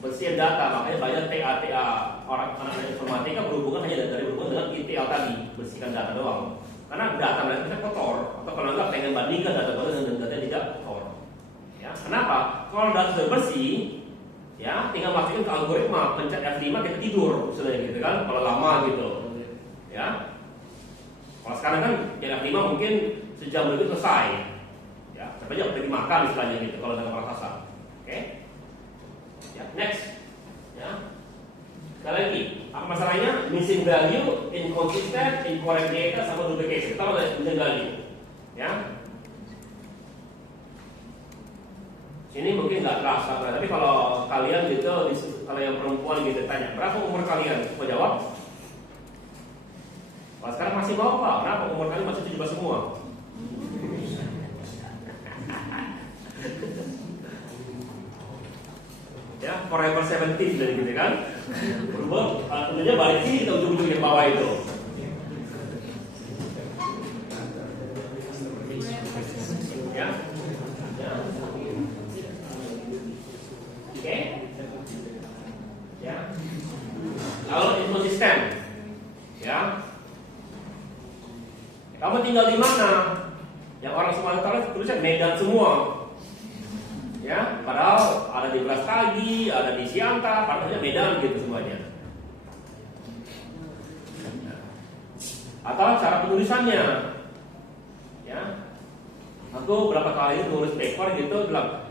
bersihin data. Makanya banyak TA orang anak informatika berhubungan hanya dengan ETL tadi, bersihkan data doang. Karena data mereka bisa kotor, atau kalau enggak pengen bandingkan data dengan data yang tidak kotor. Ya, kenapa? Kalau data sudah bersih, ya tinggal masukin ke algoritma, pencet F5 kita tidur, misalnya gitu kan, kalau lama gitu. Ya. Kalau sekarang kan F5 mungkin sejam lebih selesai. Sampai aja pergi makan istilahnya gitu kalau dalam raksasa. Oke. Ya, next. Ya. Sekali lagi, apa masalahnya? Missing value, inconsistent, incorrect data sama duplication. Kita ada missing value. Ya. Sini mungkin nggak terasa, tapi kalau kalian gitu, kalau yang perempuan gitu tanya, berapa umur kalian? Mau jawab? Kalau sekarang masih mau Pak, kenapa umur kalian masih 17 semua? Ya, forever 70 dari gitu kan. Berubah, tentunya balik sini ke ujung-ujung yang bawah itu. Ya. Ya. Oke. Ya. Lalu inconsistent. Ya. Kamu tinggal di mana? Yang orang Sumatera tulisnya Medan semua. Ya, padahal ada di Brastagi, ada di Siantar, padahal Medan gitu semuanya. Atau cara penulisannya, ya, Aku berapa kali nulis paper gitu bilang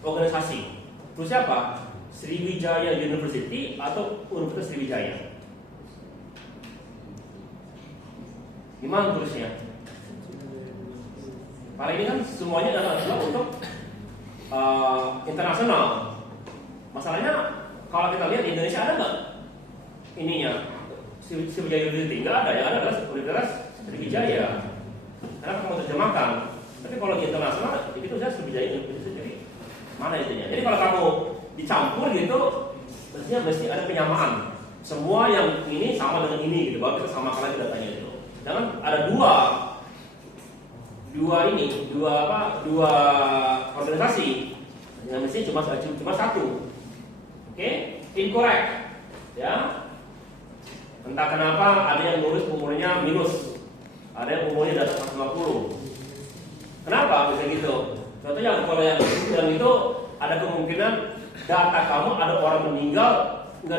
organisasi. Terus siapa? Sriwijaya University atau Universitas Sriwijaya? Gimana tulisnya? Paling ini kan semuanya adalah untuk internasional. Masalahnya kalau kita lihat di Indonesia ada nggak ininya Sriwijaya University? Nggak ada, yang ada adalah Universitas Sriwijaya. Karena kamu terjemahkan. Tapi kalau di internasional itu sudah Sriwijaya University. Jadi mana itunya? Jadi kalau kamu dicampur gitu, mesti ada penyamaan. Semua yang ini sama dengan ini gitu, baru kita samakan lagi datanya itu. Jangan ada dua organisasi. Yang mesti cuma satu. Oke? Incorrect. Ya. Entah kenapa ada yang nulis umurnya minus. Ada yang umurnya di atas 150. Kenapa bisa gitu? Contohnya kalau yang itu ada kemungkinan data kamu ada orang meninggal nggak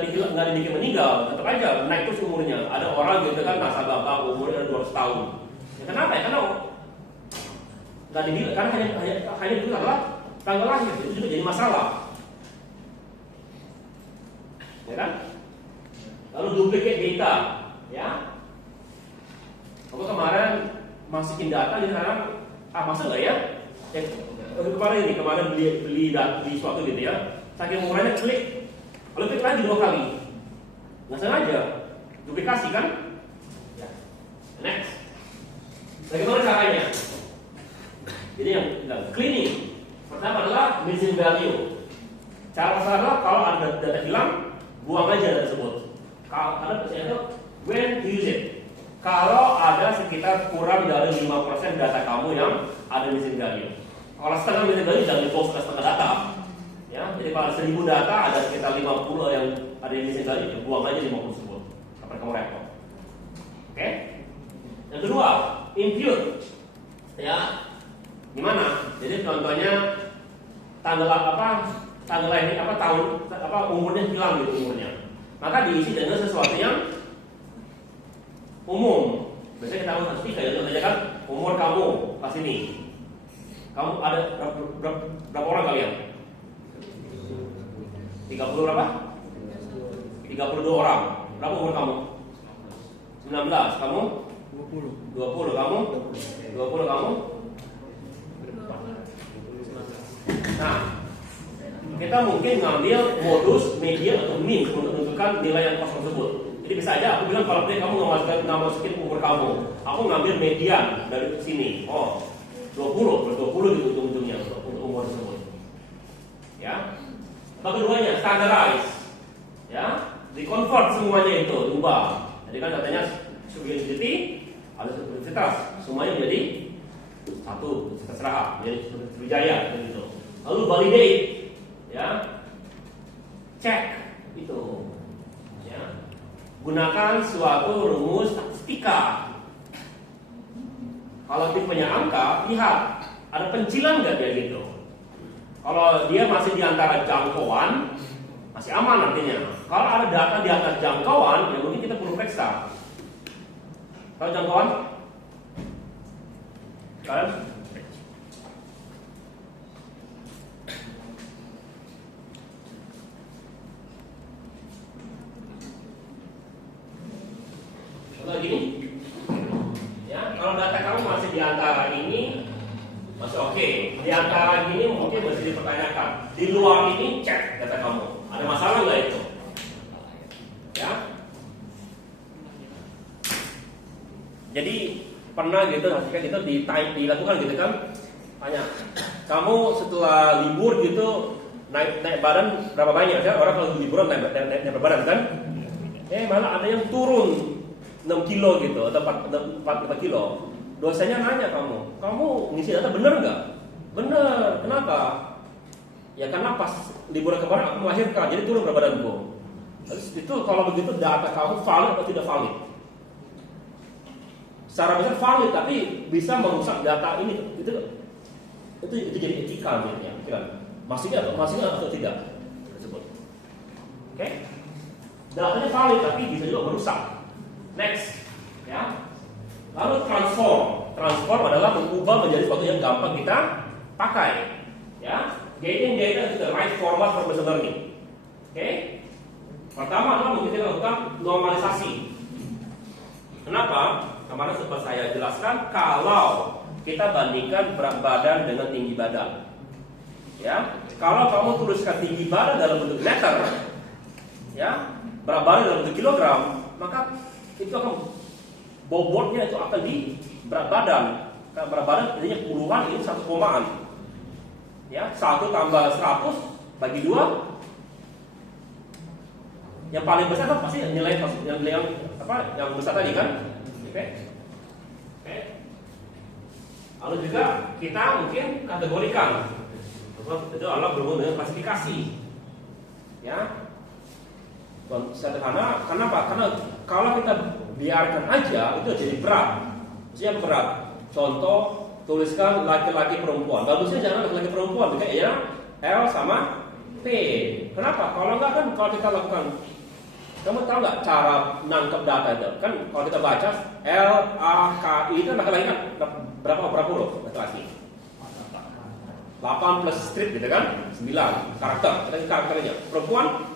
dibikin meninggal, tetap aja naik terus umurnya. Ada orang gitu kan nasabah umurnya 200 tahun. Ya, kenapa ya? Karena nggak dibilang, karena hanya itu adalah tanggal lahir, itu juga jadi masalah. Ya kan? Lalu duplicate data, ya. Aku kemarin masukin data, jadi sekarang masuk nggak ya? Kemarin beli suatu gitu ya. Saking murahnya klik, lalu klik lagi 2 kali, nggak sengaja, duplikasi kan? Ya. Next, bagaimana caranya? Jadi yang cleaning, pertama adalah missing value. Cara adalah kalau ada data hilang, buang aja data tersebut. Kalau ada pertanyaan itu, when to use it? Kalau ada sekitar kurang dari 5% data kamu yang ada missing value. Kalau setengah missing value, jangan di-post setengah data. Ya, jadi kalau 1000 data ada sekitar 50 yang ada yang missing value, buang aja 50 tersebut. Sampai kamu repot. Oke? Yang kedua, impute. Ya, gimana? Jadi contohnya tanggal lahir umurnya hilang gitu umurnya. Maka diisi dengan sesuatu yang umum. Biasanya kita harus statistika, contohnya kan umur kamu pas ini. Kamu ada berapa orang kalian? 30 berapa? 32 orang. Berapa umur kamu? 19. Kamu? 20. Kamu? 20 kamu? Nah, kita mungkin ngambil modus, median atau mean untuk menentukan nilai yang kosong tersebut. Jadi bisa aja aku bilang kalau kamu nggak masukin umur kamu, aku ngambil median dari sini. Oh, 20 gitu ujung-ujungnya untuk umur tersebut. Ya. Keduanya standardize, ya, di-convert semuanya itu, diubah. Jadi kan katanya university ada universitas, semuanya menjadi satu, terserah, jadi Sriwijaya gitu. Lalu validate, ya, cek itu, ya, gunakan suatu rumus statistika. Kalau tipenya angka, lihat ada pencilan nggak dia gitu. Kalau dia masih di antara jangkauan, masih aman artinya. Kalau ada data di atas jangkauan, ya mungkin kita perlu periksa. Kalau jangkauan, kalian contoh gini, ya, kalau data kamu masih di antara ini, masih oke. Di antara ini mungkin masih dipertanyakan. Di luar ini cek data kamu. Ada masalah nggak itu? Ya. Jadi pernah gitu, hasilnya gitu dilakukan gitu kan? Tanya, kamu setelah libur gitu naik badan berapa banyak? Ya, orang kalau liburan naik badan kan? Malah ada yang turun 6 kilo gitu atau 4 kilo. Dosennya nanya kamu ngisi data bener nggak? Bener. Kenapa? Ya karena pas liburan kemarin aku melahirkan, jadi turun berat badanku. Itu kalau begitu data kamu valid atau tidak valid? Secara besar valid, tapi bisa merusak data ini. Itu jadi etika namanya. Masuknya atau tidak? Tersebut. Oke? Datanya valid, tapi bisa juga merusak. Next, ya. Lalu transform. yang gampang kita pakai. Ya, getting data to the right format for machine learning. Oke? Pertama adalah mungkin kita lakukan normalisasi. Kenapa? Kemarin sempat saya jelaskan kalau kita bandingkan berat badan dengan tinggi badan. Ya, kalau kamu tuliskan tinggi badan dalam bentuk meter, ya, berat badan dalam bentuk kilogram, maka itu akan bobotnya itu akan di berat badan. Karena berat badan intinya puluhan, ini 1 komaan. Ya, 1 tambah 100 bagi 2. Yang paling besar kan pasti nilai yang besar tadi kan. Oke. Lalu juga kita mungkin kategorikan. Itu adalah berhubung dengan klasifikasi. Ya. Sederhana, kenapa? Karena kalau kita biarkan aja itu jadi berat. Maksudnya berat. Contoh, tuliskan laki-laki perempuan. Bagusnya jangan laki-laki perempuan, kayaknya L sama P. Kenapa? Kalau enggak kan kalau kita lakukan, kamu tahu nggak cara nangkep data itu? Kan kalau kita baca L A K I itu laki-laki kan berapa huruf laki-laki? 8 plus strip gitu kan? 9 karakter. Kita karakternya. Perempuan?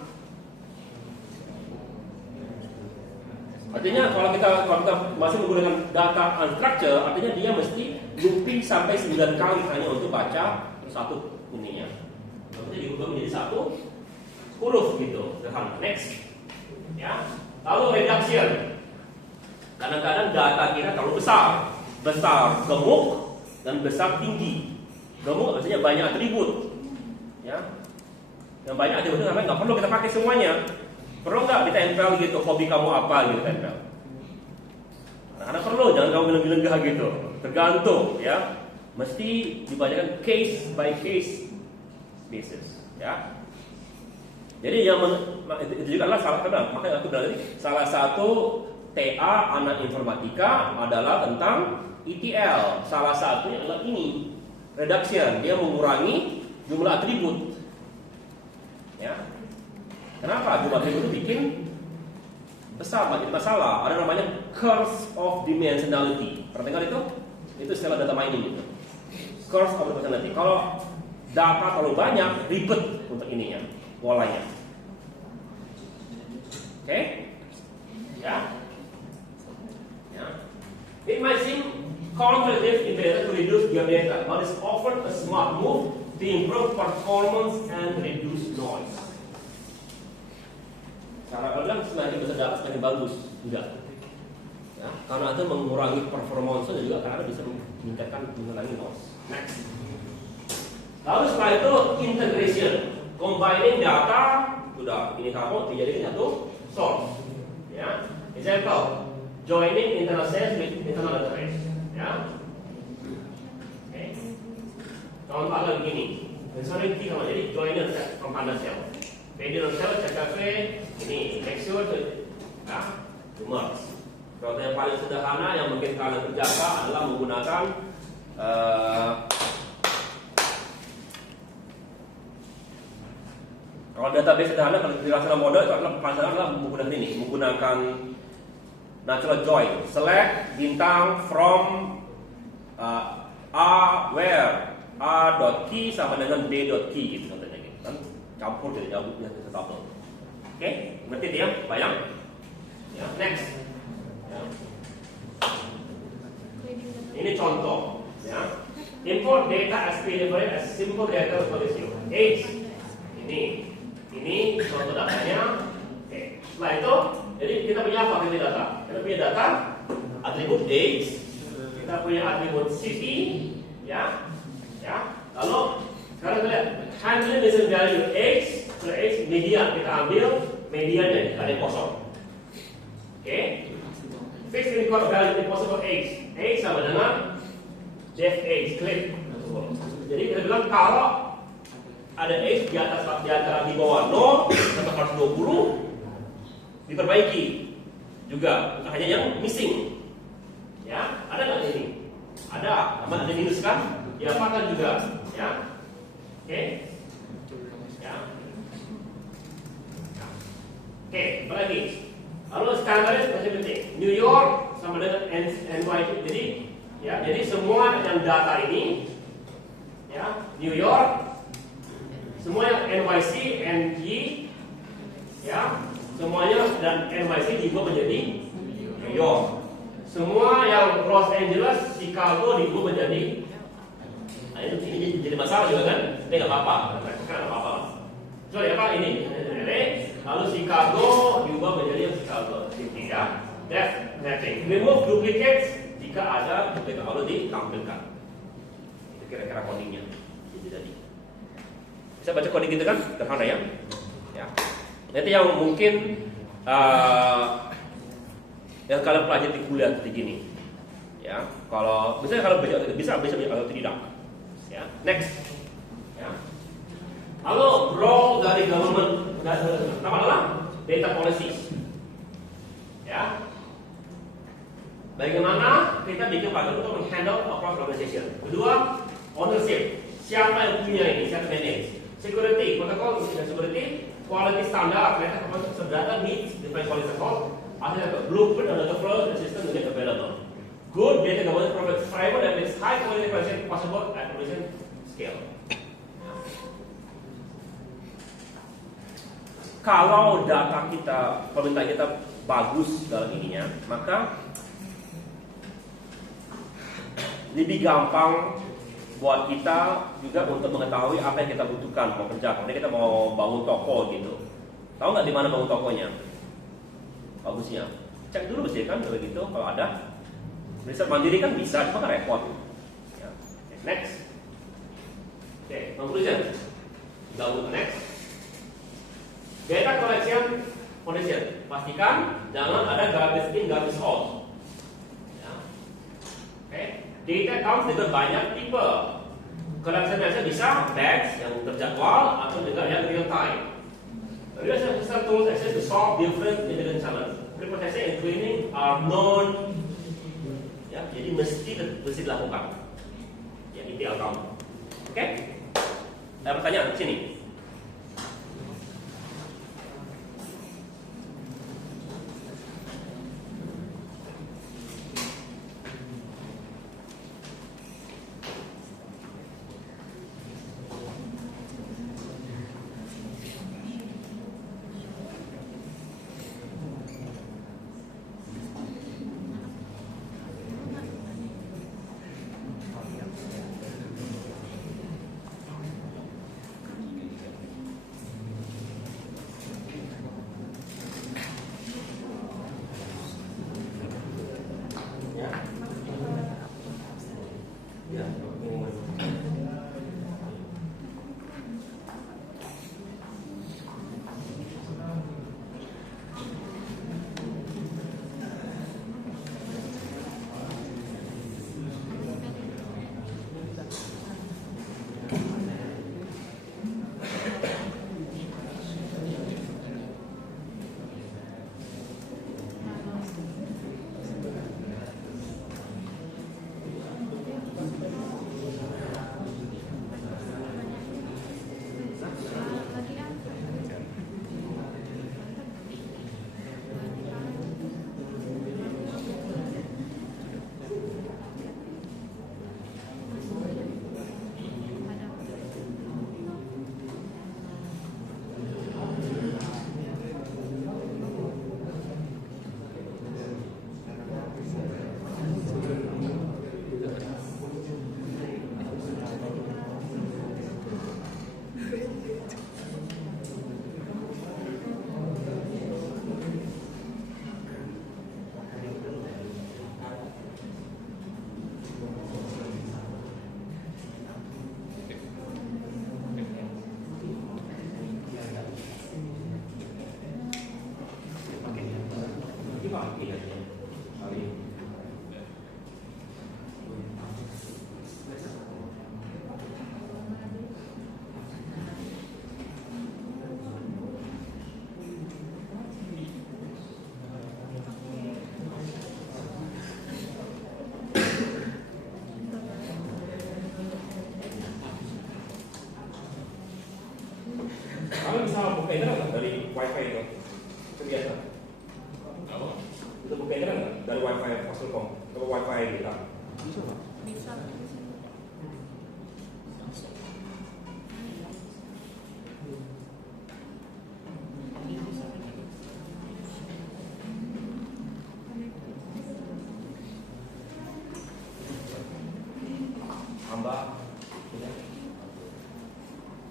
Artinya kalau kita masih menggunakan data unstructured, artinya dia mesti looping sampai 9 kali hanya untuk baca satu ininya. Jadi diubah menjadi 1 huruf gitu. Next. Ya. Lalu reduction. Kadang-kadang data kita terlalu besar, gemuk dan besar tinggi. Gemuk artinya banyak atribut. Ya. Yang banyak atribut itu nggak perlu kita pakai semuanya. Perlu nggak ditempel gitu, hobi kamu apa gitu tempel. Karena perlu, jangan kamu bilang-bilang gitu. Tergantung ya. Mesti dibacakan case by case basis ya. Jadi yang itu juga adalah makanya aku bilang tadi, salah satu TA anak informatika adalah tentang ETL. Salah satunya adalah ini, reduction. Dia mengurangi jumlah atribut. Ya. Kenapa? Jumlah atribut itu bikin besar, makin masalah. Ada namanya curse of dimensionality. Pernah dengar itu? Itu istilah data mining gitu. Curse of dimensionality. Kalau data terlalu banyak, ribet untuk ininya, polanya. Oke? Ya. Ya. It might seem counterintuitive in data to reduce your data, but it's often a smart move to improve performance and reduce noise. Cara bilang semakin besar data semakin bagus juga. Ya, karena itu mengurangi performance dan juga karena bisa mengurangi noise. Next. Lalu setelah itu integration, combining data, sudah ini kamu dijadikan satu source. Ya, example, joining internal sales with internal database. Ya, oke. Contoh lagi begini, misalnya kita mau jadi joiner compound cell. Medial cell CKV ini make sure to merge. Contoh yang paling sederhana yang mungkin kalian kerjakan adalah menggunakan kalau database sederhana, kalau di rasional model itu adalah menggunakan ini, menggunakan natural join, select bintang from a where a.key sama dengan d.key gitu contohnya gitu kan, campur jadi jabutnya satu. Oke, berarti dia bayang. Ya, next. Ya. Ini contoh. Ya. Import data as delivered as simple data solution. Age. Ini contoh datanya. Oke. Setelah itu, jadi kita punya apa ini data? Kita punya data atribut age. Kita punya atribut city. Ya. Lalu sekarang kita lihat handle business value age. Age media kita ambil medianya, ada yang kosong. Oke. Fixed record value impossible age. Age sama dengan def age click. Jadi kita bilang kalau ada age di atas di bawah 0 sampai 120 diperbaiki juga, bukan hanya yang missing. Ya, ada nggak ini? Ada, aman ada minus kan? Ya, apakan juga, ya. Oke. Ya. Oke, apa lagi? Lalu standarnya masih penting. New York sama dengan NYC. Jadi Ya, jadi semua yang data ini, ya, New York, semua yang NYC, NY, ya, semuanya dan NYC diubah menjadi New York. Semua yang Los Angeles, Chicago diubah menjadi. Nah, ini jadi masalah juga kan? Ini nggak apa-apa, nggak apa-apa. Sorry apa ini? Lalu Chicago diubah menjadi Chicago. Ya, that's nothing. Remove duplicates jika ada duplikat kalau ditampilkan. Itu kira-kira codingnya. Jadi bisa baca coding gitu kan? Sederhana ya. Ya. Nanti yang mungkin yang kalian pelajari di kuliah seperti gini. Ya, kalau misalnya kalau bisa atau tidak. Ya, next. Ya. Lalu role dari government apa adalah data policies. Ya. Bagaimana kita bikin platform untuk menghandle across organization. Kedua, ownership. Siapa yang punya ini? Siapa manage? Security, protokol security, quality standard. Mereka kemarin data needs different quality control. Akhirnya blueprint and data flow and system unit available. Good data governance provides framework that makes high quality presentation possible at organization scale. Kalau data kita, permintaan kita bagus dalam ininya, maka lebih gampang buat kita juga untuk mengetahui apa yang kita butuhkan mau kerjakan. Ini kita mau bangun toko gitu. Tahu nggak di mana bangun tokonya? Bagusnya. Cek dulu sih kan kalau gitu. Kalau ada riset mandiri kan bisa, cuma kan repot. Ya. Next. Oke, conclusion. Go next. Data collection foundation. Pastikan jangan ada garbage in, garbage out. Ya. Oke. Data comes dengan banyak tipe. Collection biasa bisa batch yang terjadwal atau juga yang real time. Real system tools access to solve different intelligence challenges. Pre-processing and training are known. Ya, jadi mesti dilakukan. Ya, ideal kamu. Oke? Ada pertanyaan di sini? Bisa buka internet nggak dari wifi itu? Itu biasa. Apa? Itu buka internet nggak dari wifi Fasilkom? Atau wifi kita? Bisa. Tambah.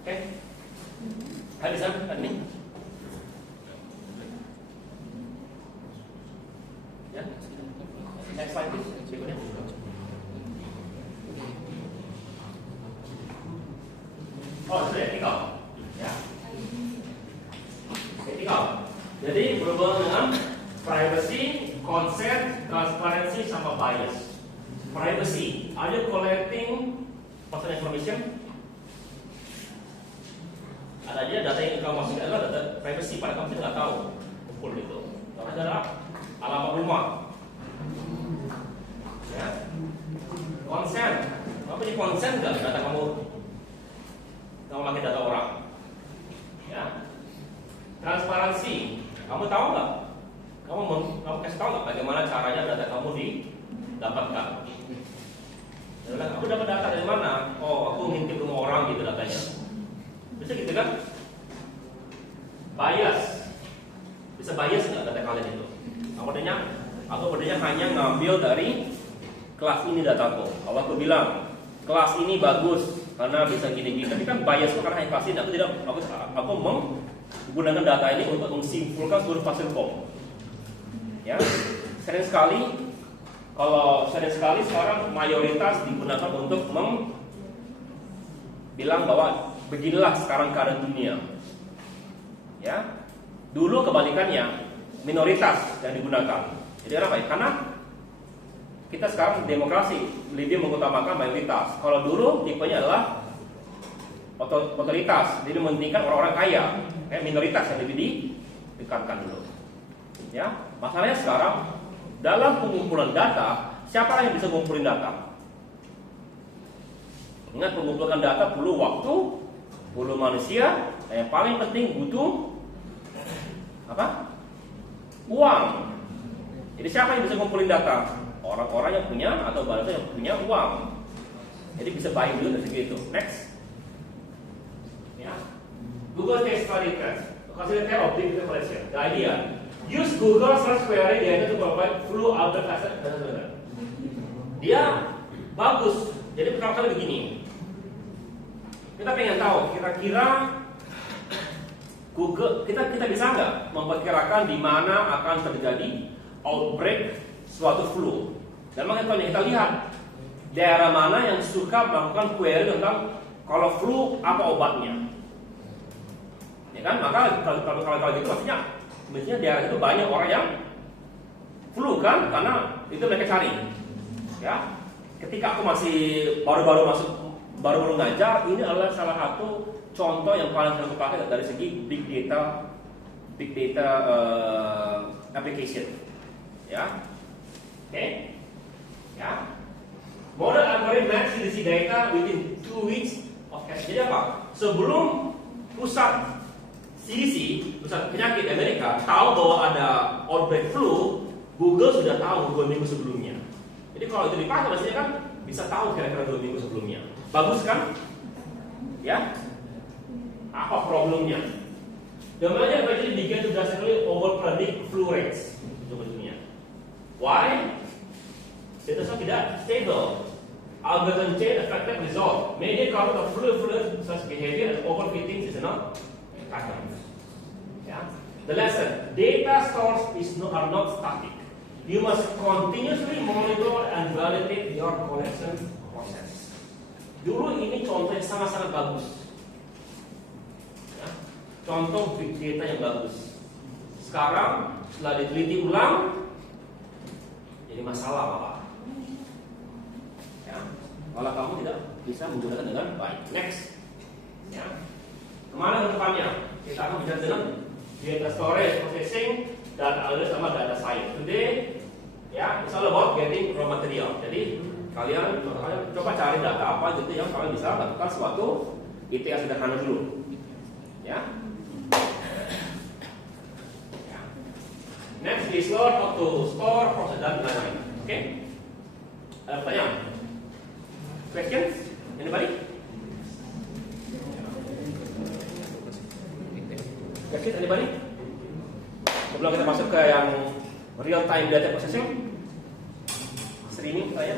Oke. Habis kan ini? Ya. Next slide please. Berikutnya. Oh, sudah etikal. Ya. Etikal. Jadi berhubungan dengan privacy, consent, transparency, sama bias. Privacy. Are you collecting personal information? Ada aja data yang kamu masukkan adalah data privacy, padahal kamu tidak tahu full itu. Karena adalah alamat rumah. Ya. Consent. Kamu punya consent nggak data kamu pakai data orang? Ya. Transparansi. Kamu tahu nggak? Kamu kasih tahu nggak bagaimana caranya data kamu didapatkan? Aku dapat data dari mana? Oh, aku ngintip rumah orang gitu datanya. Bisa gitu kan? Bias. Bisa bias nggak data kalian itu? Aku bedanya hanya ngambil dari kelas ini dataku. Kalau aku bilang kelas ini bagus karena bisa gini-gini, tapi kan biasku karena yang kelas ini aku menggunakan data ini untuk menyimpulkan seluruh hasil form. Ya, sering sekali sekarang mayoritas digunakan untuk bilang bahwa beginilah sekarang keadaan dunia. Ya, dulu kebalikannya, minoritas yang digunakan. Jadi apa ya? Karena kita sekarang demokrasi lebih mengutamakan mayoritas. Kalau dulu tipenya adalah otoritas, jadi mementingkan orang-orang kaya. Minoritas yang lebih ditekankan dulu. Ya, masalahnya sekarang dalam pengumpulan data, siapa yang bisa mengumpulin data? Ingat, mengumpulkan data perlu waktu, perlu manusia, dan yang paling penting butuh apa? Uang. Jadi siapa yang bisa mengumpulin data? Orang-orang yang punya atau bangsa yang punya uang. Jadi bisa buying dulu dari segitu. Next. Ya. Google case study test. Consider of big question. The idea. Use Google search query data to provide flu outbreak asset. Dia bagus. Jadi pertama kali begini. Kita pengen tahu kira-kira Google kita bisa nggak memperkirakan di mana akan terjadi outbreak suatu flu. Dan makanya kita lihat daerah mana yang suka melakukan query tentang kalau flu apa obatnya. Ya kan? Maka kalau gitu mestinya daerah itu banyak orang yang flu kan, karena itu mereka cari. Ya, ketika aku masih baru ngajar, ini adalah salah satu contoh yang paling sering aku pakai dari segi big data application. Ya, oke, ya. Model algorithm match CDC data within 2 weeks of cash. Jadi apa? Sebelum pusat CDC, pusat penyakit Amerika, tahu bahwa ada outbreak flu, Google sudah tahu 2 minggu sebelumnya. Jadi kalau itu dipakai, maksudnya kan bisa tahu kira-kira 2 minggu sebelumnya. Bagus kan? Ya. Apa problemnya? The major budget began to drastically over-predict flu rates sebetulnya. Why? Data tidak stable. Algorithm change affected result. Many causes of flu such behavior and overfitting seasonal patterns. Yeah. The lesson: data stores are not static. You must continuously monitor and validate your collection process. Dulu ini contoh yang sangat-sangat bagus. Ya. Contoh big data yang bagus. Sekarang setelah diteliti ulang, jadi masalah apa? Ya. Kalau kamu tidak bisa menggunakan dengan baik. Next. Ya. Kemana ke depannya? Kita akan bicara dengan data storage, processing, dan analysis sama data science. Today, ya, it's all about getting raw material. Jadi kalian coba cari data apa gitu yang kalian bisa lakukan suatu ITS sederhana dulu. Ya. Next is learn how to store, process, dan lain-lain. Oke? Ada pertanyaan? Questions? Anybody? Questions? Anybody? Sebelum kita masuk ke yang real time data processing, streaming saya.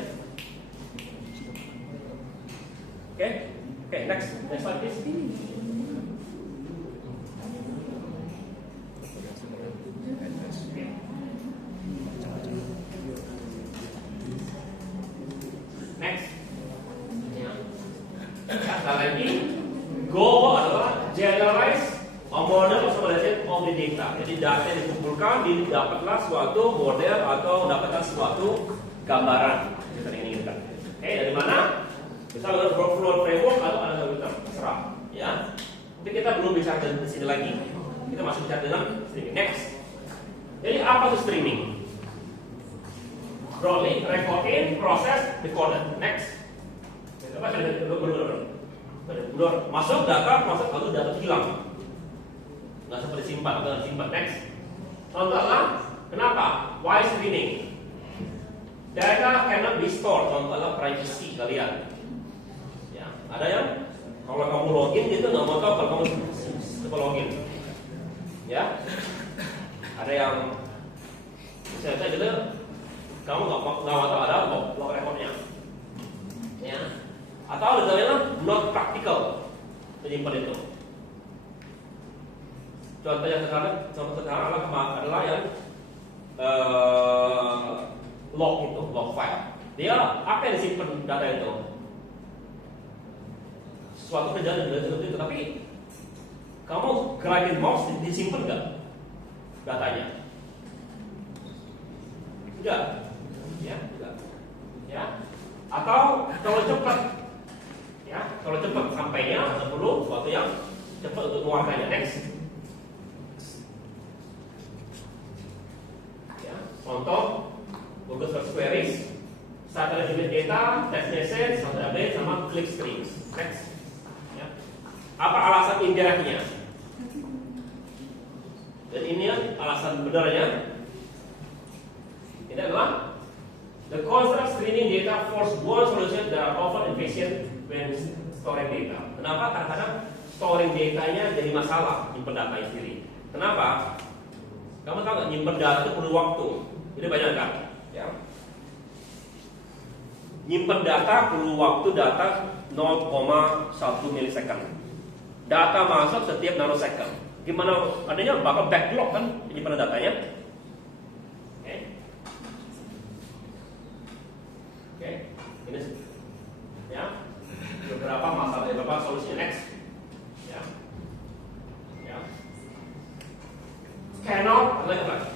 Oke, next slide please. Next. Kata lagi, Go adalah generalize a model of summarization of the data. Jadi data yang dikumpulkan didapatlah suatu model atau dapatlah suatu gambaran yang kita inginkan. Oke, dari mana? Bisa dengan workflow framework atau algoritma, terserah. Ya. Tapi kita belum bisa ke sini lagi. Kita masih bicara dengan streaming. Next. Jadi apa itu streaming? Broadly, record in, process, recorded. Next. Apa belum masuk data, proses lalu data hilang. Nggak seperti simpan atau simpan. Next. Contohnya, kenapa? Why streaming? Data cannot be stored. Contohnya privacy kalian. Ya, ada yang kalau kamu login itu nggak mau tahu kalau kamu coba login. Ya, ada yang saya gitu. Kamu nggak mau tahu ada log recordnya. Ya. Atau misalnya not practical menyimpan itu. Contoh sekarang adalah yang log file. Dia apa yang disimpan data itu? Suatu kejadian seperti itu, tapi kamu gerakin mouse disimpan nggak datanya? Enggak, ya, enggak, ya. Atau kalau cepat, ya, kalau cepat sampainya perlu suatu yang cepat untuk mengeluarkannya. Next. Ya, contoh Google Search Queries, satellite image data, text message, update sama click streams. Next. Ya. Apa alasan indirectnya? Dan ini alasan benarnya. Ini adalah the concept of screening data force one solution that are often inefficient when storing data. Kenapa? Kadang-kadang storing datanya jadi masalah, nyimpen datanya sendiri. Kenapa? Kamu tahu nggak, nyimpen data itu perlu waktu. Jadi banyak kan? Ya. Nyimpen data perlu waktu data 0,1 milisecond. Data masuk setiap nanosecond. Gimana? Adanya bakal backlog kan penyimpanan datanya. Oke, ini ya beberapa masalah, beberapa solusi. Next, ya,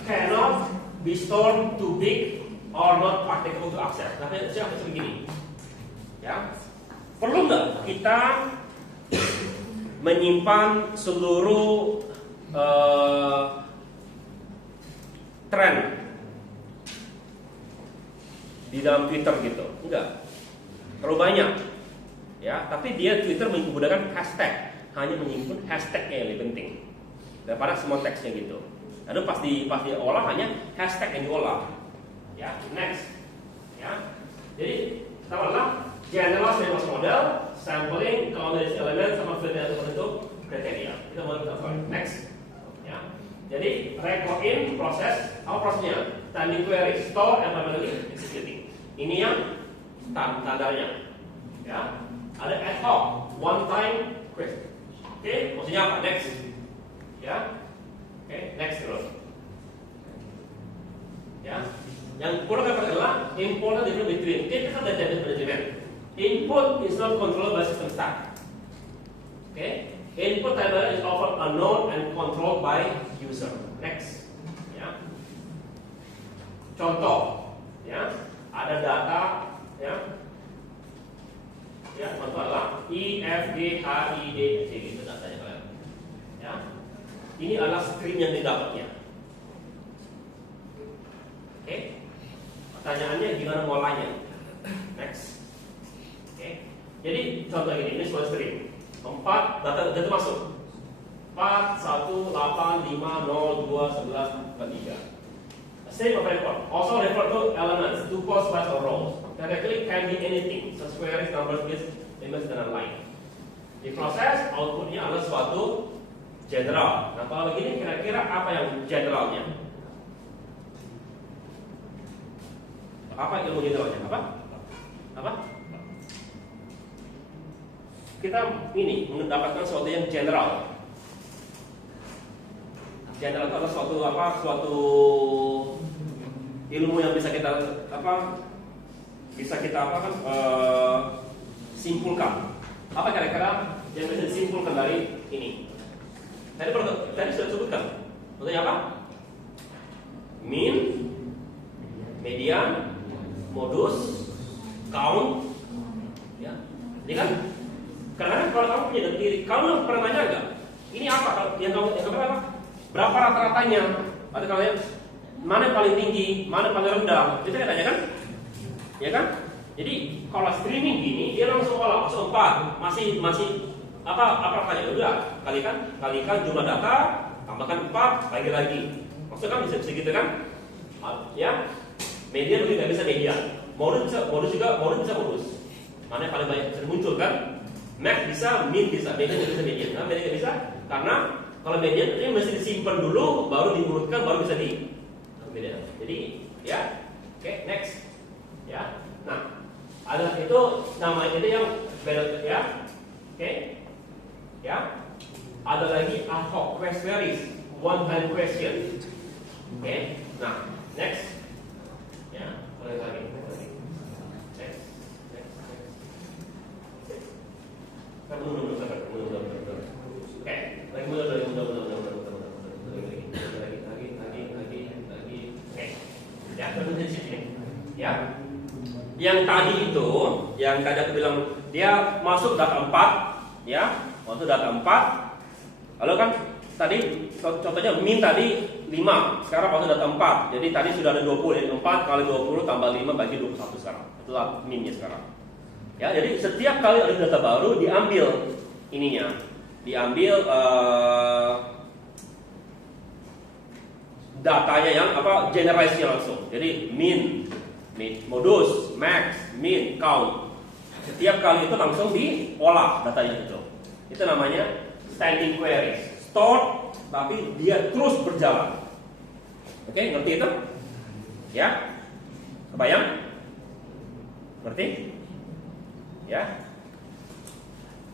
cannot be stored too big or not practical to access. Tapi saya begini, ya, perlu nggak kita menyimpan seluruh tren di dalam Twitter gitu? Enggak, terlalu banyak, ya. Tapi dia Twitter menggunakan hashtag, hanya menyimpan hashtagnya yang lebih penting daripada semua teksnya gitu. Lalu pas diolah hanya hashtag yang diolah, ya. Next, ya. Jadi pertama general sales model, sampling, combination element sama filter tertentu kriteria. Kita mulai kita next, ya. Jadi record in, proses, apa prosesnya? Standing query, store, and permanently executing. Ini yang standarnya, ya. Ada ad hoc, one time query. Oke, maksudnya apa? Next, ya. Oke, next terus, ya. Yang perlu kita adalah important difference between typical database management. Input is not controlled by system stack. Okay, input type is often unknown and controlled by user. Next, ya. Contoh, ya, ada data, ya, contoh adalah I, F, G, H, I, D, C, itu datanya kalian, ya. Ini adalah screen yang didapatnya. Oke, pertanyaannya gimana ngolahnya? Next, oke. Jadi contoh ini sebuah screen. 4 data masuk 4, 1, 8, 5, 0, 2, 11, 43. same of record. Also refer to elements, to post class or rows. Directly can be anything, such queries, numbers, bits, image, dan lain. Diproses, outputnya adalah suatu general. Nah kalau begini kira-kira apa yang generalnya? Apa ilmu generalnya? Apa? Kita ini mendapatkan sesuatu yang general. General itu adalah suatu ilmu yang bisa kita simpulkan. Apa kira-kira yang bisa disimpulkan dari ini? Tadi sudah sebutkan. Contohnya apa? Min, median, modus, count, ya. Jadi kan? Karena kalau kamu punya diri, kamu pernah nanya nggak? Ini apa? Yang kamu apa? Berapa rata-ratanya? Atau kalian mana yang paling tinggi, mana yang paling rendah? Itu kan tanya kan? Ya kan? Jadi kalau streaming gini dia langsung olah, langsung 4, masih apa tanya udah kalikan jumlah data, tambahkan 4, lagi. Maksudnya kan bisa gitu kan? Ya, median juga nggak bisa median, modus juga modus. Mana yang paling banyak bisa muncul kan? Max bisa, min bisa, median nggak bisa median. Nah, median nggak bisa karena kalau median ini mesti disimpan dulu, baru diurutkan, baru bisa di median. Jadi ya, oke, next, ya. Nah, ada itu nama itu yang beda ya, oke, ya. Ada lagi ad hoc queries, one time question, oke. Nah, next, ya, boleh lagi. Next. Mundur. Oke, lagi mundur. Lagi. Oke, ya, terus sini. Ya, yang tadi itu, yang tadi aku bilang dia masuk data 4, ya, masuk data 4. Lalu kan tadi contohnya min tadi 5, sekarang masuk data 4. Jadi tadi sudah ada 20, jadi 4 kali 20 tambah 5 bagi 21 sekarang. Itulah minnya sekarang. Ya, jadi setiap kali ada data baru diambil ininya, diambil datanya yang generalize-nya langsung. Jadi min, modus, max, min, count. Setiap kali itu langsung diolah datanya itu. Itu namanya standing queries. Stored tapi dia terus berjalan. Oke, ngerti itu? Ya? Kebayang? Ngerti? Ya.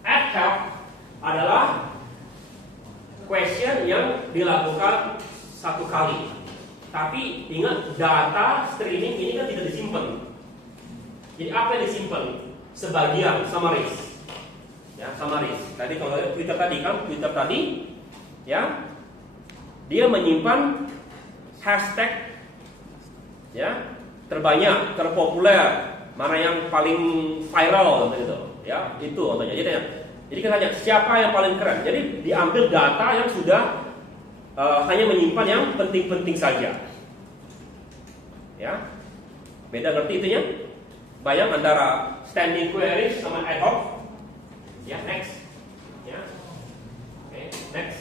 Ad hoc adalah question yang dilakukan satu kali. Tapi ingat data streaming ini kan tidak disimpan. Jadi apa yang disimpan? Sebagian summaries. Ya, summaries. Tadi kalau Twitter tadi ya, dia menyimpan hashtag ya terbanyak, terpopuler, mana yang paling viral gitu, ya itu contohnya. Jadi kita tanya siapa yang paling keren. Jadi diambil data yang sudah hanya menyimpan yang penting-penting saja. Ya, beda ngerti itunya? Bayang antara standing queries sama ad hoc. Ya, next. Ya, oke, next.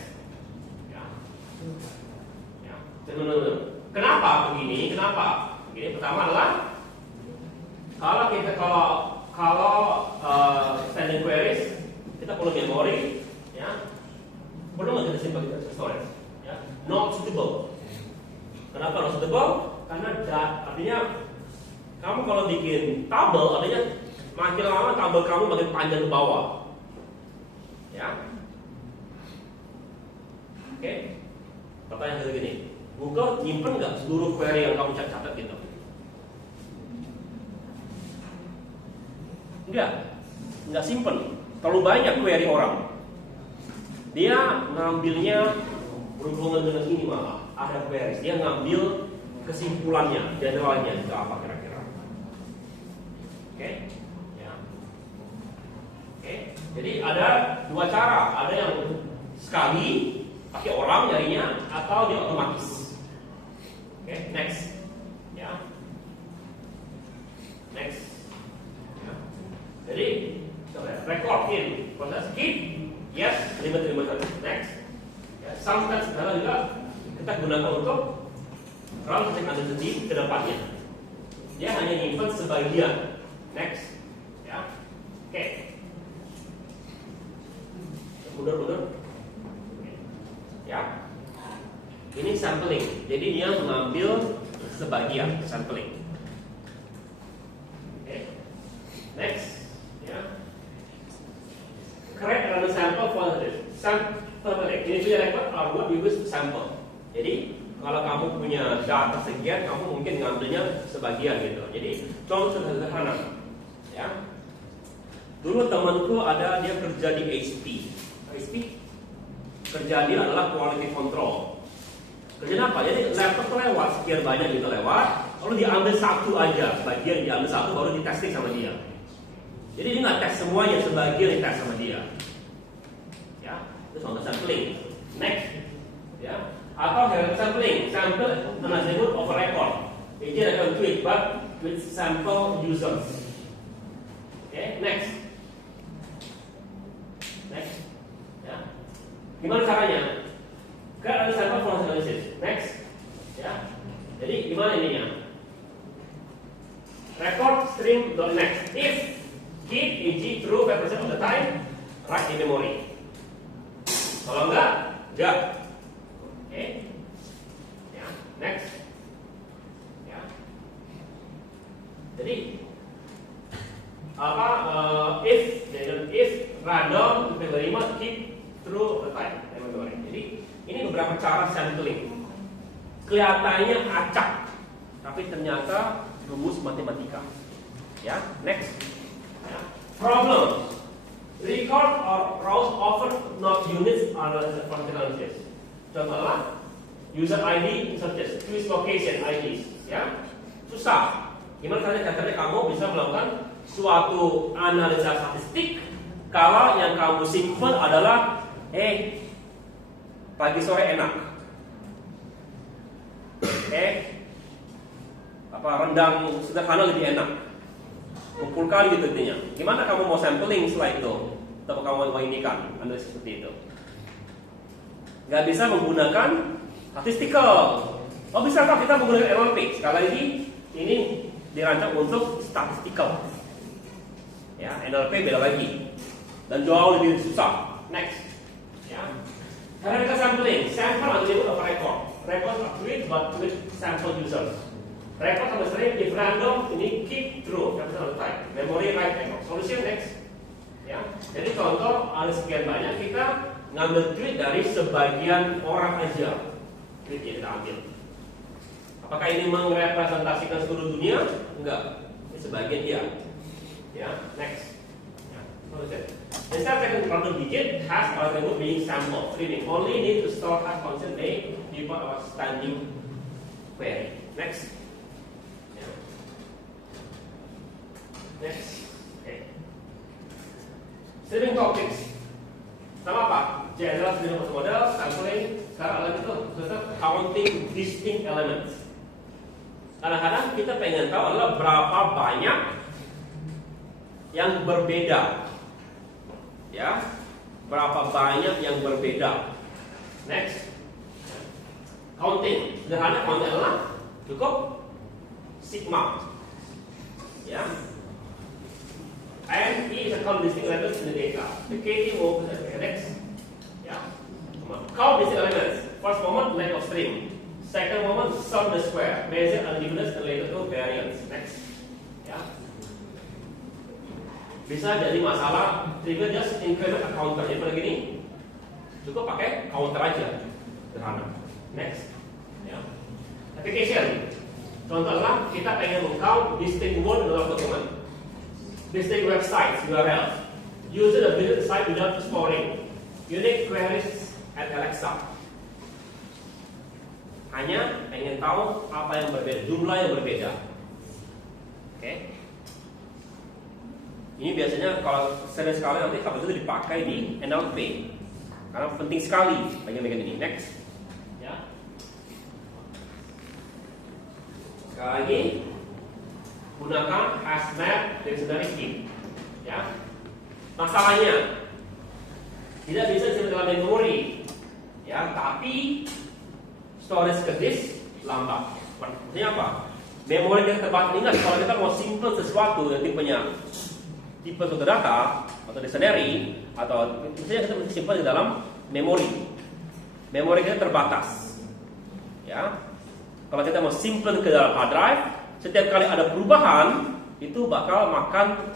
Ya, ya. Kenapa begini? Begini pertama adalah kalau standing queries kita perlu memori, ya, perlu nggak kita simpan di storage, ya, not suitable. Kenapa not suitable? Karena artinya kamu kalau bikin tabel, artinya makin lama tabel kamu makin panjang ke bawah, ya. Oke, pertanyaan seperti gini, Google nyimpen nggak seluruh query yang kamu catat gitu? Enggak simpen. Terlalu banyak query orang. Dia ngambilnya berhubungan dengan ini malah. Ada query, dia ngambil kesimpulannya, generalnya itu apa kira-kira? Oke? Ya. Oke. Jadi ada dua cara. Ada yang sekali pakai orang nyarinya, atau dia otomatis. Oke, next. Ya. Next. Jadi record in, proses keep, yes, limit, next. Ya, sometimes juga kita gunakan untuk Transaction identity ke depannya. Dia hanya nyimpen sebagian. Next. Ya. Oke. Mundur. Ya. Ini sampling. Jadi dia mengambil sebagian sampling. Oke. Next. Ya. Create random sample for this. Sample. Ini punya record are what you use to sample. Jadi kalau kamu punya data sekian, kamu mungkin ngambilnya sebagian gitu. Jadi contoh sederhana. Ya. Dulu temanku ada dia kerja di HP. HP kerja dia adalah quality control. Kerjanya apa? Jadi laptop tuh lewat sekian banyak gitu lewat, lalu diambil satu aja, bagian diambil satu baru di testing sama dia. Jadi dia nggak tes semuanya, sebagian di tes sama dia. Ya, itu contoh sampling. Next, ya, atau random sampling, sample disebut over record. Jadi ada tweet, but with sample users. Oke, next. Ya. Gimana caranya? Kan ada sample for analysis. Next. Ya. Jadi gimana ininya? Record stream.next. If keep eg true 5% of the time, write in memory. Kalau enggak. Oke. Ya. Next. Ya. Jadi if random menerima keep true the time. Jadi ini beberapa cara sampling. Kelihatannya acak, tapi ternyata rumus matematika. Ya, next. Ya. Problem. Record or rows often not units analysis. Contohnya, user ID searches, choose location IDs. Ya, susah. Gimana caranya kamu bisa melakukan suatu analisa statistik kalau yang kamu simpan adalah pagi sore enak. Rendang sederhana lebih enak. Kumpul kali gitu intinya. Gimana kamu mau sampling setelah itu? Atau kamu mau inikan analisis seperti itu? Gak bisa menggunakan statistical. Oh bisa kok kita menggunakan NLP. Sekali lagi ini dirancang untuk statistical. Ya, NLP beda lagi dan jauh lebih susah. Next. Ya. Karena kita sampling, sample atau disebut apa record. Record accurate but with sample users. Record sama string if random ini keep true capital type. Memory write record. Solution next. Ya. Jadi contoh ada sekian banyak kita ngambil tweet dari sebagian orang aja. Tweet yang kita ambil. Apakah ini merepresentasikan seluruh dunia? Enggak. Ini sebagian dia. Ya, next. Ya, solution. Instead second random digit has already being sampled. Streaming only need to store as constant may be part of standing query. Next. Yeah. Next. Okay. Streaming topics. Sama apa? General streaming model, sampling. Sekarang alat itu tetap counting distinct elements. Kadang-kadang kita pengen tahu adalah berapa banyak yang berbeda. Ya, berapa banyak yang berbeda. Next, counting. Sederhana counting adalah cukup sigma. Ya, and E is a count distinct elements in the data. The KT will next. Ya, count distinct elements. First moment length of string. Second moment sum the square. Measure unevenness and later to variance. Next. Ya. Bisa jadi masalah trigger just increment a counter. Jadi pada gini cukup pakai counter aja, sederhana. Next, ya. Application. Contohnya kita pengen meng-count distinct word dalam dokumen, distinct websites URL, user the visit site without storing, unique queries at Alexa. Hanya pengen tahu apa yang berbeda, jumlah yang berbeda. Oke. Ini biasanya kalau sering sekali nanti kalau itu dipakai di NLP karena penting sekali bagian-bagian ini. Next, ya. Sekali lagi gunakan HashMap dictionary key. Ya. Masalahnya tidak bisa disimpan dalam memori, ya. Tapi storage ke disk lambat. Maksudnya apa? Memori kita terbatas. Ingat, kalau kita mau simple sesuatu yang tipe suatu data atau dictionary atau misalnya kita mesti simpan di dalam memori. Memori kita terbatas. Ya. Kalau kita mau simpan ke dalam hard drive, setiap kali ada perubahan itu bakal makan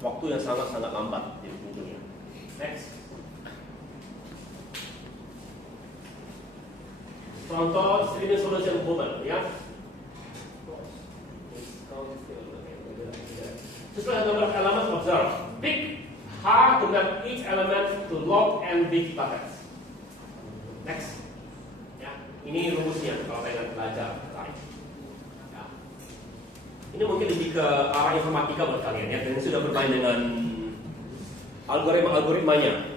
waktu yang sangat-sangat lambat di ujungnya. Next. Contoh streaming solution bubble, ya. Sesuai dengan elemen observe. Pick hard to map each element to log and big buckets. Next. Ya, ini rumusnya kalau kalian belajar. Ya. Ini mungkin lebih ke arah informatika buat kalian ya. Dan ini sudah bermain dengan algoritmanya.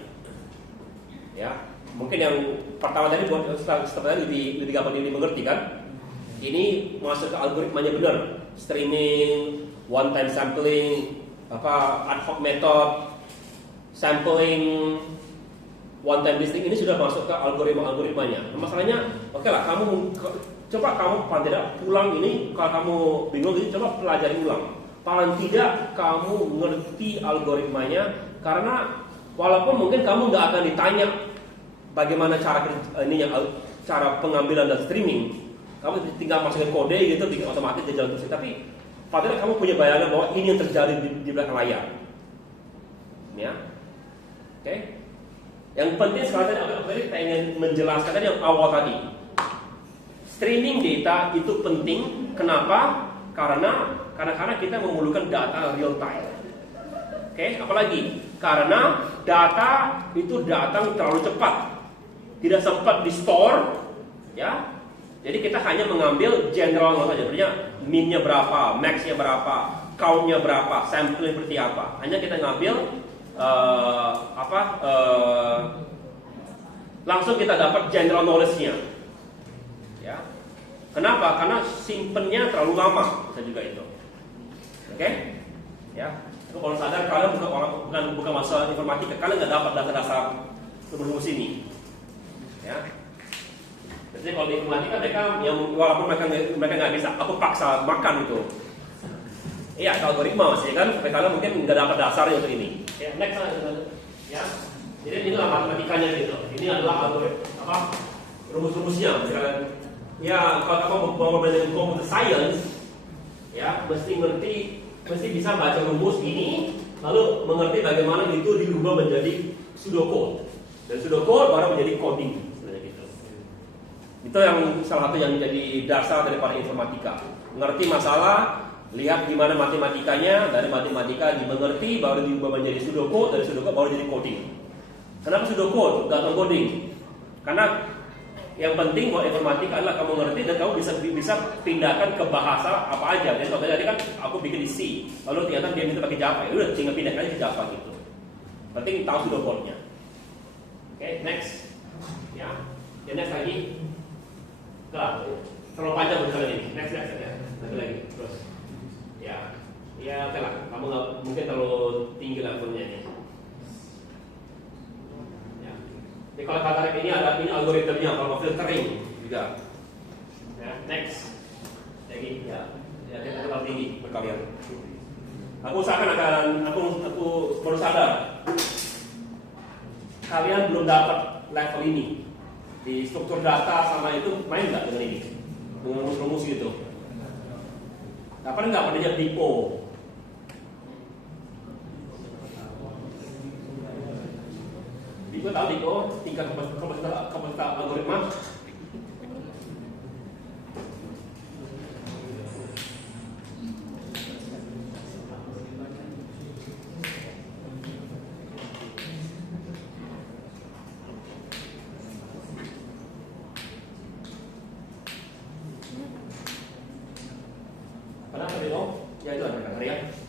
Ya, mungkin yang pertama tadi buat setelah lebih gampang dimengerti kan. Ini masuk ke algoritmanya benar. Streaming, one time sampling, ad hoc method, sampling, one time listing, ini sudah masuk ke algoritmanya. Masalahnya, oke lah, coba kamu paling tidak pulang ini, kalau kamu bingung, coba pelajari ulang. Paling tidak kamu ngerti algoritmanya, karena walaupun mungkin kamu nggak akan ditanya bagaimana cara pengambilan dan streaming, kamu tinggal masukin kode gitu, bikin otomatis dia jalan terus. Tapi padahal kamu punya bayangan bahwa ini yang terjadi di belakang layar. Ya. Oke. Yang penting sekarang tadi kita ingin menjelaskan tadi yang awal tadi. Streaming data itu penting. Kenapa? Karena kita memerlukan data real time. Oke, apalagi? Karena data itu datang terlalu cepat. Tidak sempat di-store, ya. Jadi kita hanya mengambil general saja, artinya min-nya berapa, max-nya berapa, count-nya berapa, sampling seperti apa. Hanya kita ngambil langsung kita dapat general knowledge-nya. Ya. Kenapa? Karena simpennya terlalu lama, bisa juga itu. Oke? Ya. Kalau sadar kalian bukan masalah informatika, kalian nggak dapat data-data rumus ini. Ya. Jadi kalau di informatika mereka yang walaupun mereka nggak bisa, aku paksa makan itu. Iya, algoritma masih kan, kalian mungkin nggak dapat dasarnya untuk ini. Ya, next ya. Jadi inilah matematikanya gitu. Ini adalah algoritma rumus-rumusnya. Misalkan, ya kalau kamu mau belajar computer science, ya mesti bisa baca rumus ini, lalu mengerti bagaimana itu diubah menjadi pseudocode. Dan pseudocode baru menjadi coding. Itu yang salah satu yang menjadi dasar daripada informatika. Mengerti masalah, lihat gimana matematikanya, dari matematika dimengerti, baru diubah menjadi pseudocode, dari pseudocode baru jadi coding. Kenapa pseudocode, bukan coding? Karena yang penting buat informatika adalah kamu ngerti dan kamu bisa pindahkan ke bahasa apa aja. Jadi contohnya tadi kan aku bikin di C, lalu ternyata dia minta pakai Java, ya udah tinggal pindahkan aja ke Java gitu. Penting tahu pseudocode-nya. Oke, next. Ya, next lagi. Terlalu panjang buat kalian ini. Next ya. Lagi. Terus. Ya, oke lah. Kamu nggak mungkin terlalu tinggi levelnya ini. Ya. Jadi kalau kata ini ada algoritmanya, kalau filtering juga. Ya, next. Lagi. Ya kita terlalu tinggi buat kalian. Aku baru sadar. Kalian belum dapat level ini. Di struktur data sama itu main nggak dengan ini? Dengan rumus-rumus gitu. Dapat nggak padanya DIPO? DIPO tahu DIPO? Tingkat kapasitas algoritma.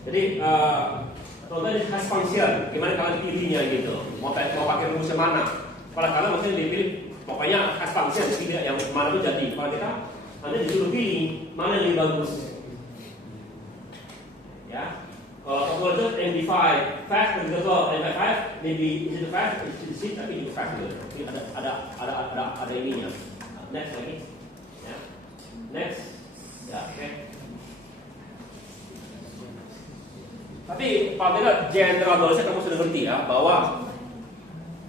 Jadi contohnya hash function, gimana kalian pilihnya gitu? Mau pakai rumus yang mana? Kalau kalian mungkin dipilih, pokoknya hash function tidak yang mana itu jadi. Kalau kita nanti disuruh pilih mana yang lebih bagus. Ya, kalau kemudian MD5 fast dan juga MD5 maybe is it fast, is it tapi itu fast gitu. Ada ininya. Next lagi. Ya. Next. Oke. Tapi apabila general knowledge kamu sudah ngerti ya bahwa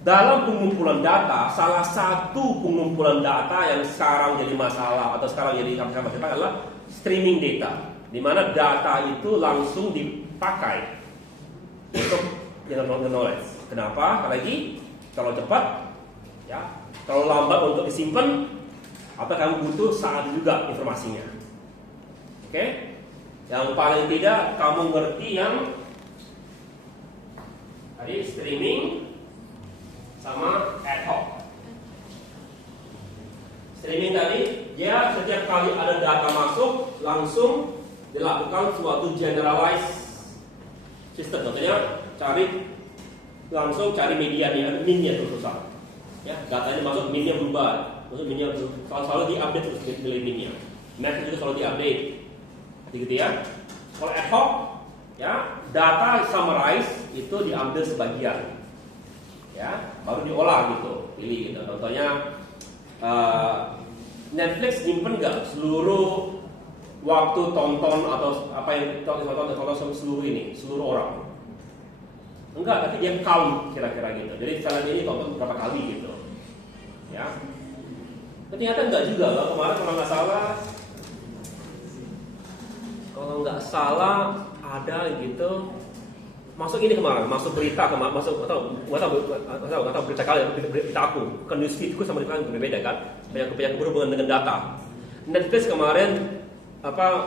dalam pengumpulan data, salah satu pengumpulan data yang sekarang jadi masalah atau sekarang jadi sama-sama adalah streaming data, di mana data itu langsung dipakai untuk general knowledge. Kenapa? Karena lagi kalau cepat, ya, kalau lambat untuk disimpan, atau kamu butuh saat juga informasinya. Oke? Yang paling tidak kamu ngerti yang tadi streaming sama ad hoc. Streaming tadi, ya setiap kali ada data masuk langsung dilakukan suatu generalized system. Contohnya langsung cari medianya, minnya itu susah. Ya, datanya masuk, minnya berubah, maksud minnya selalu diupdate terus nilai minnya. Map juga selalu diupdate, gitu ya. Kalau ad hoc, ya data summarize itu diambil sebagian, ya baru diolah gitu, pilih gitu. Contohnya Netflix nyimpen nggak seluruh waktu tonton atau apa yang tonton seluruh orang? Enggak, tapi dia count kira-kira gitu. Jadi misalnya ini tonton berapa kali gitu, ya. Ternyata enggak juga loh. Kemarin kalau nggak salah ada gitu. Masuk ini kemarin, masuk berita kemarin, masuk atau berita kalian, berita aku, kan newsfeedku sama dengan berbeda kan, banyak berhubungan dengan data. Netflix kemarin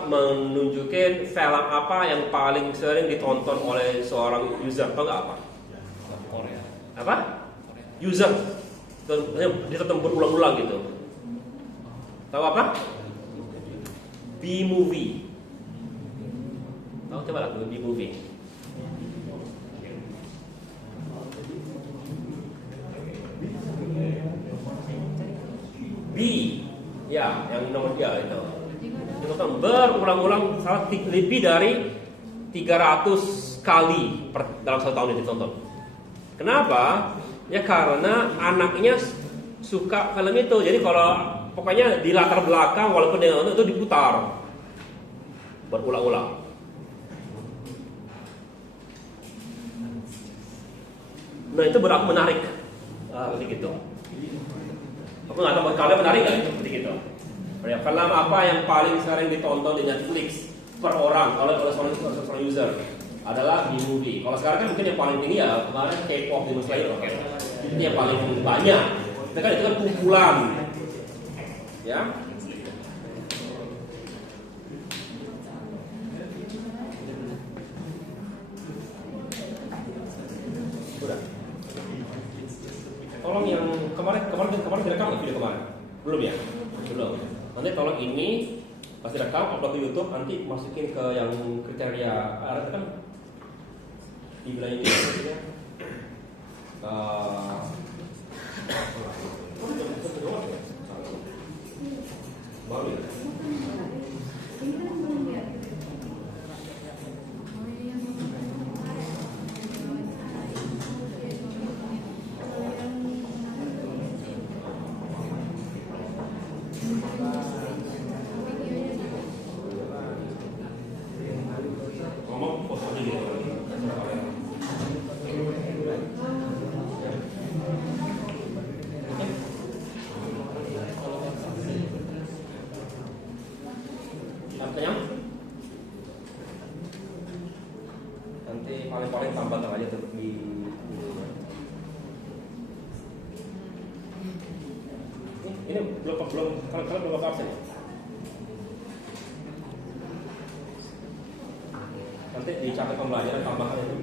menunjukin film apa yang paling sering ditonton oleh seorang user, tau nggak apa? Korea. Apa? User, ditonton berulang-ulang gitu. Tahu apa? B-movie. Tahu coba lah B-movie. B, ya, yang nomor 3 itu. Ditonton berulang-ulang lebih dari 300 kali dalam satu tahun ini ditonton. Kenapa? Ya karena anaknya suka film itu. Jadi kalau pokoknya di latar belakang walaupun dia nonton itu diputar berulang-ulang. Nah itu berarti menarik, seperti gitu. Aku nggak tahu kalian menarik nggak itu seperti gitu. Film apa yang paling sering ditonton di Netflix per orang oleh seorang user adalah B-movie. Kalau sekarang kan mungkin yang paling tinggi ya kemarin K-pop di Slayer, itu yang paling banyak. Itu kan kumpulan, ya. Udah. Tolong yang kemarin direkam video kemarin? Belum ya? Belum. Nanti tolong ini pas direkam upload ke YouTube, nanti masukin ke yang kriteria ada kan dibilang ini baru ya? Nanti paling tambahkan aja tuh di ini belum kalau belum absen ya? Nanti di catat pembelajaran tambahkan itu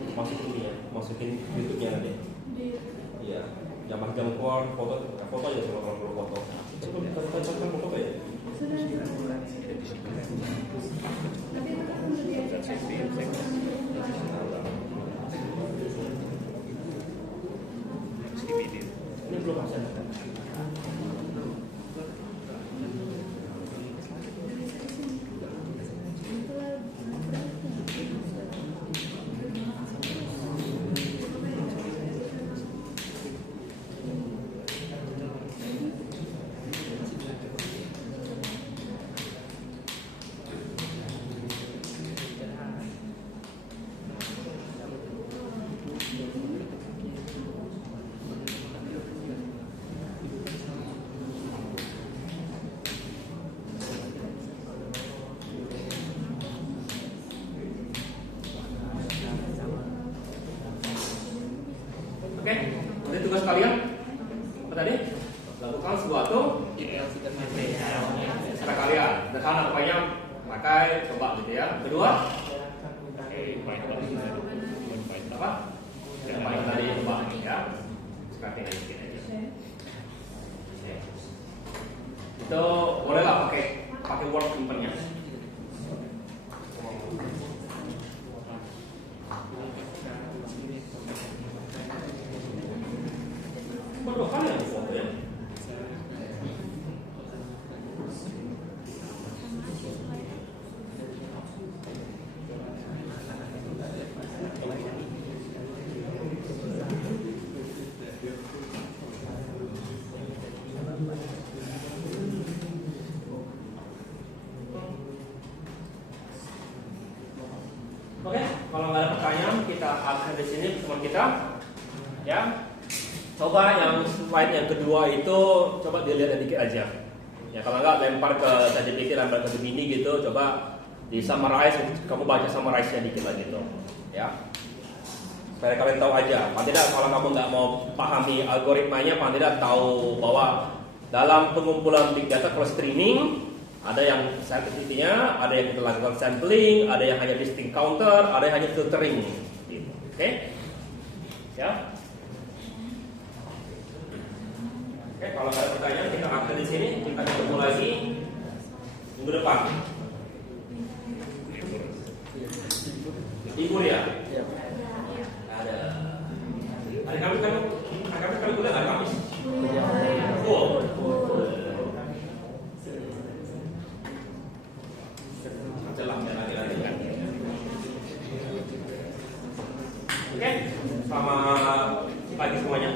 masukin YouTube-nya nanti. Iya, jam foto aja kalau perlu foto. Kan foto ya? Ini belum absen. tugas kalian apa tadi? Lakukan suatu cara kalian. Sederhana pokoknya pakai coba gitu ya. Kedua, apa? Yang paling tadi coba ya. Sekarang tinggal sedikit aja. Itu bolehlah pakai Word simpennya. Berdua kali yang foto ya. Oke, kalau nggak ada pertanyaan kita akan di sini teman kita, ya. Coba yang slide yang kedua itu coba dilihat sedikit aja. Ya kalau nggak lempar ke ChatGPT, lempar ke Gemini gitu, coba di summarize, kamu baca summarize-nya dikit lagi gitu, ya. Supaya kalian tahu aja. Paling tidak kalau kamu nggak mau pahami algoritmanya, paling tidak tahu bahwa dalam pengumpulan big data kalau streaming ada yang sensitivity-nya, ada yang kita lakukan sampling, ada yang hanya listing counter, ada yang hanya filtering. Gitu. Oke? Ya. Oke, kalau ada pertanyaan kita akan di sini, kita ketemu lagi minggu depan. Libur ya? Ada. Hari Kamis kan kuliah hari Kamis. Oh. Oke, selamat pagi semuanya.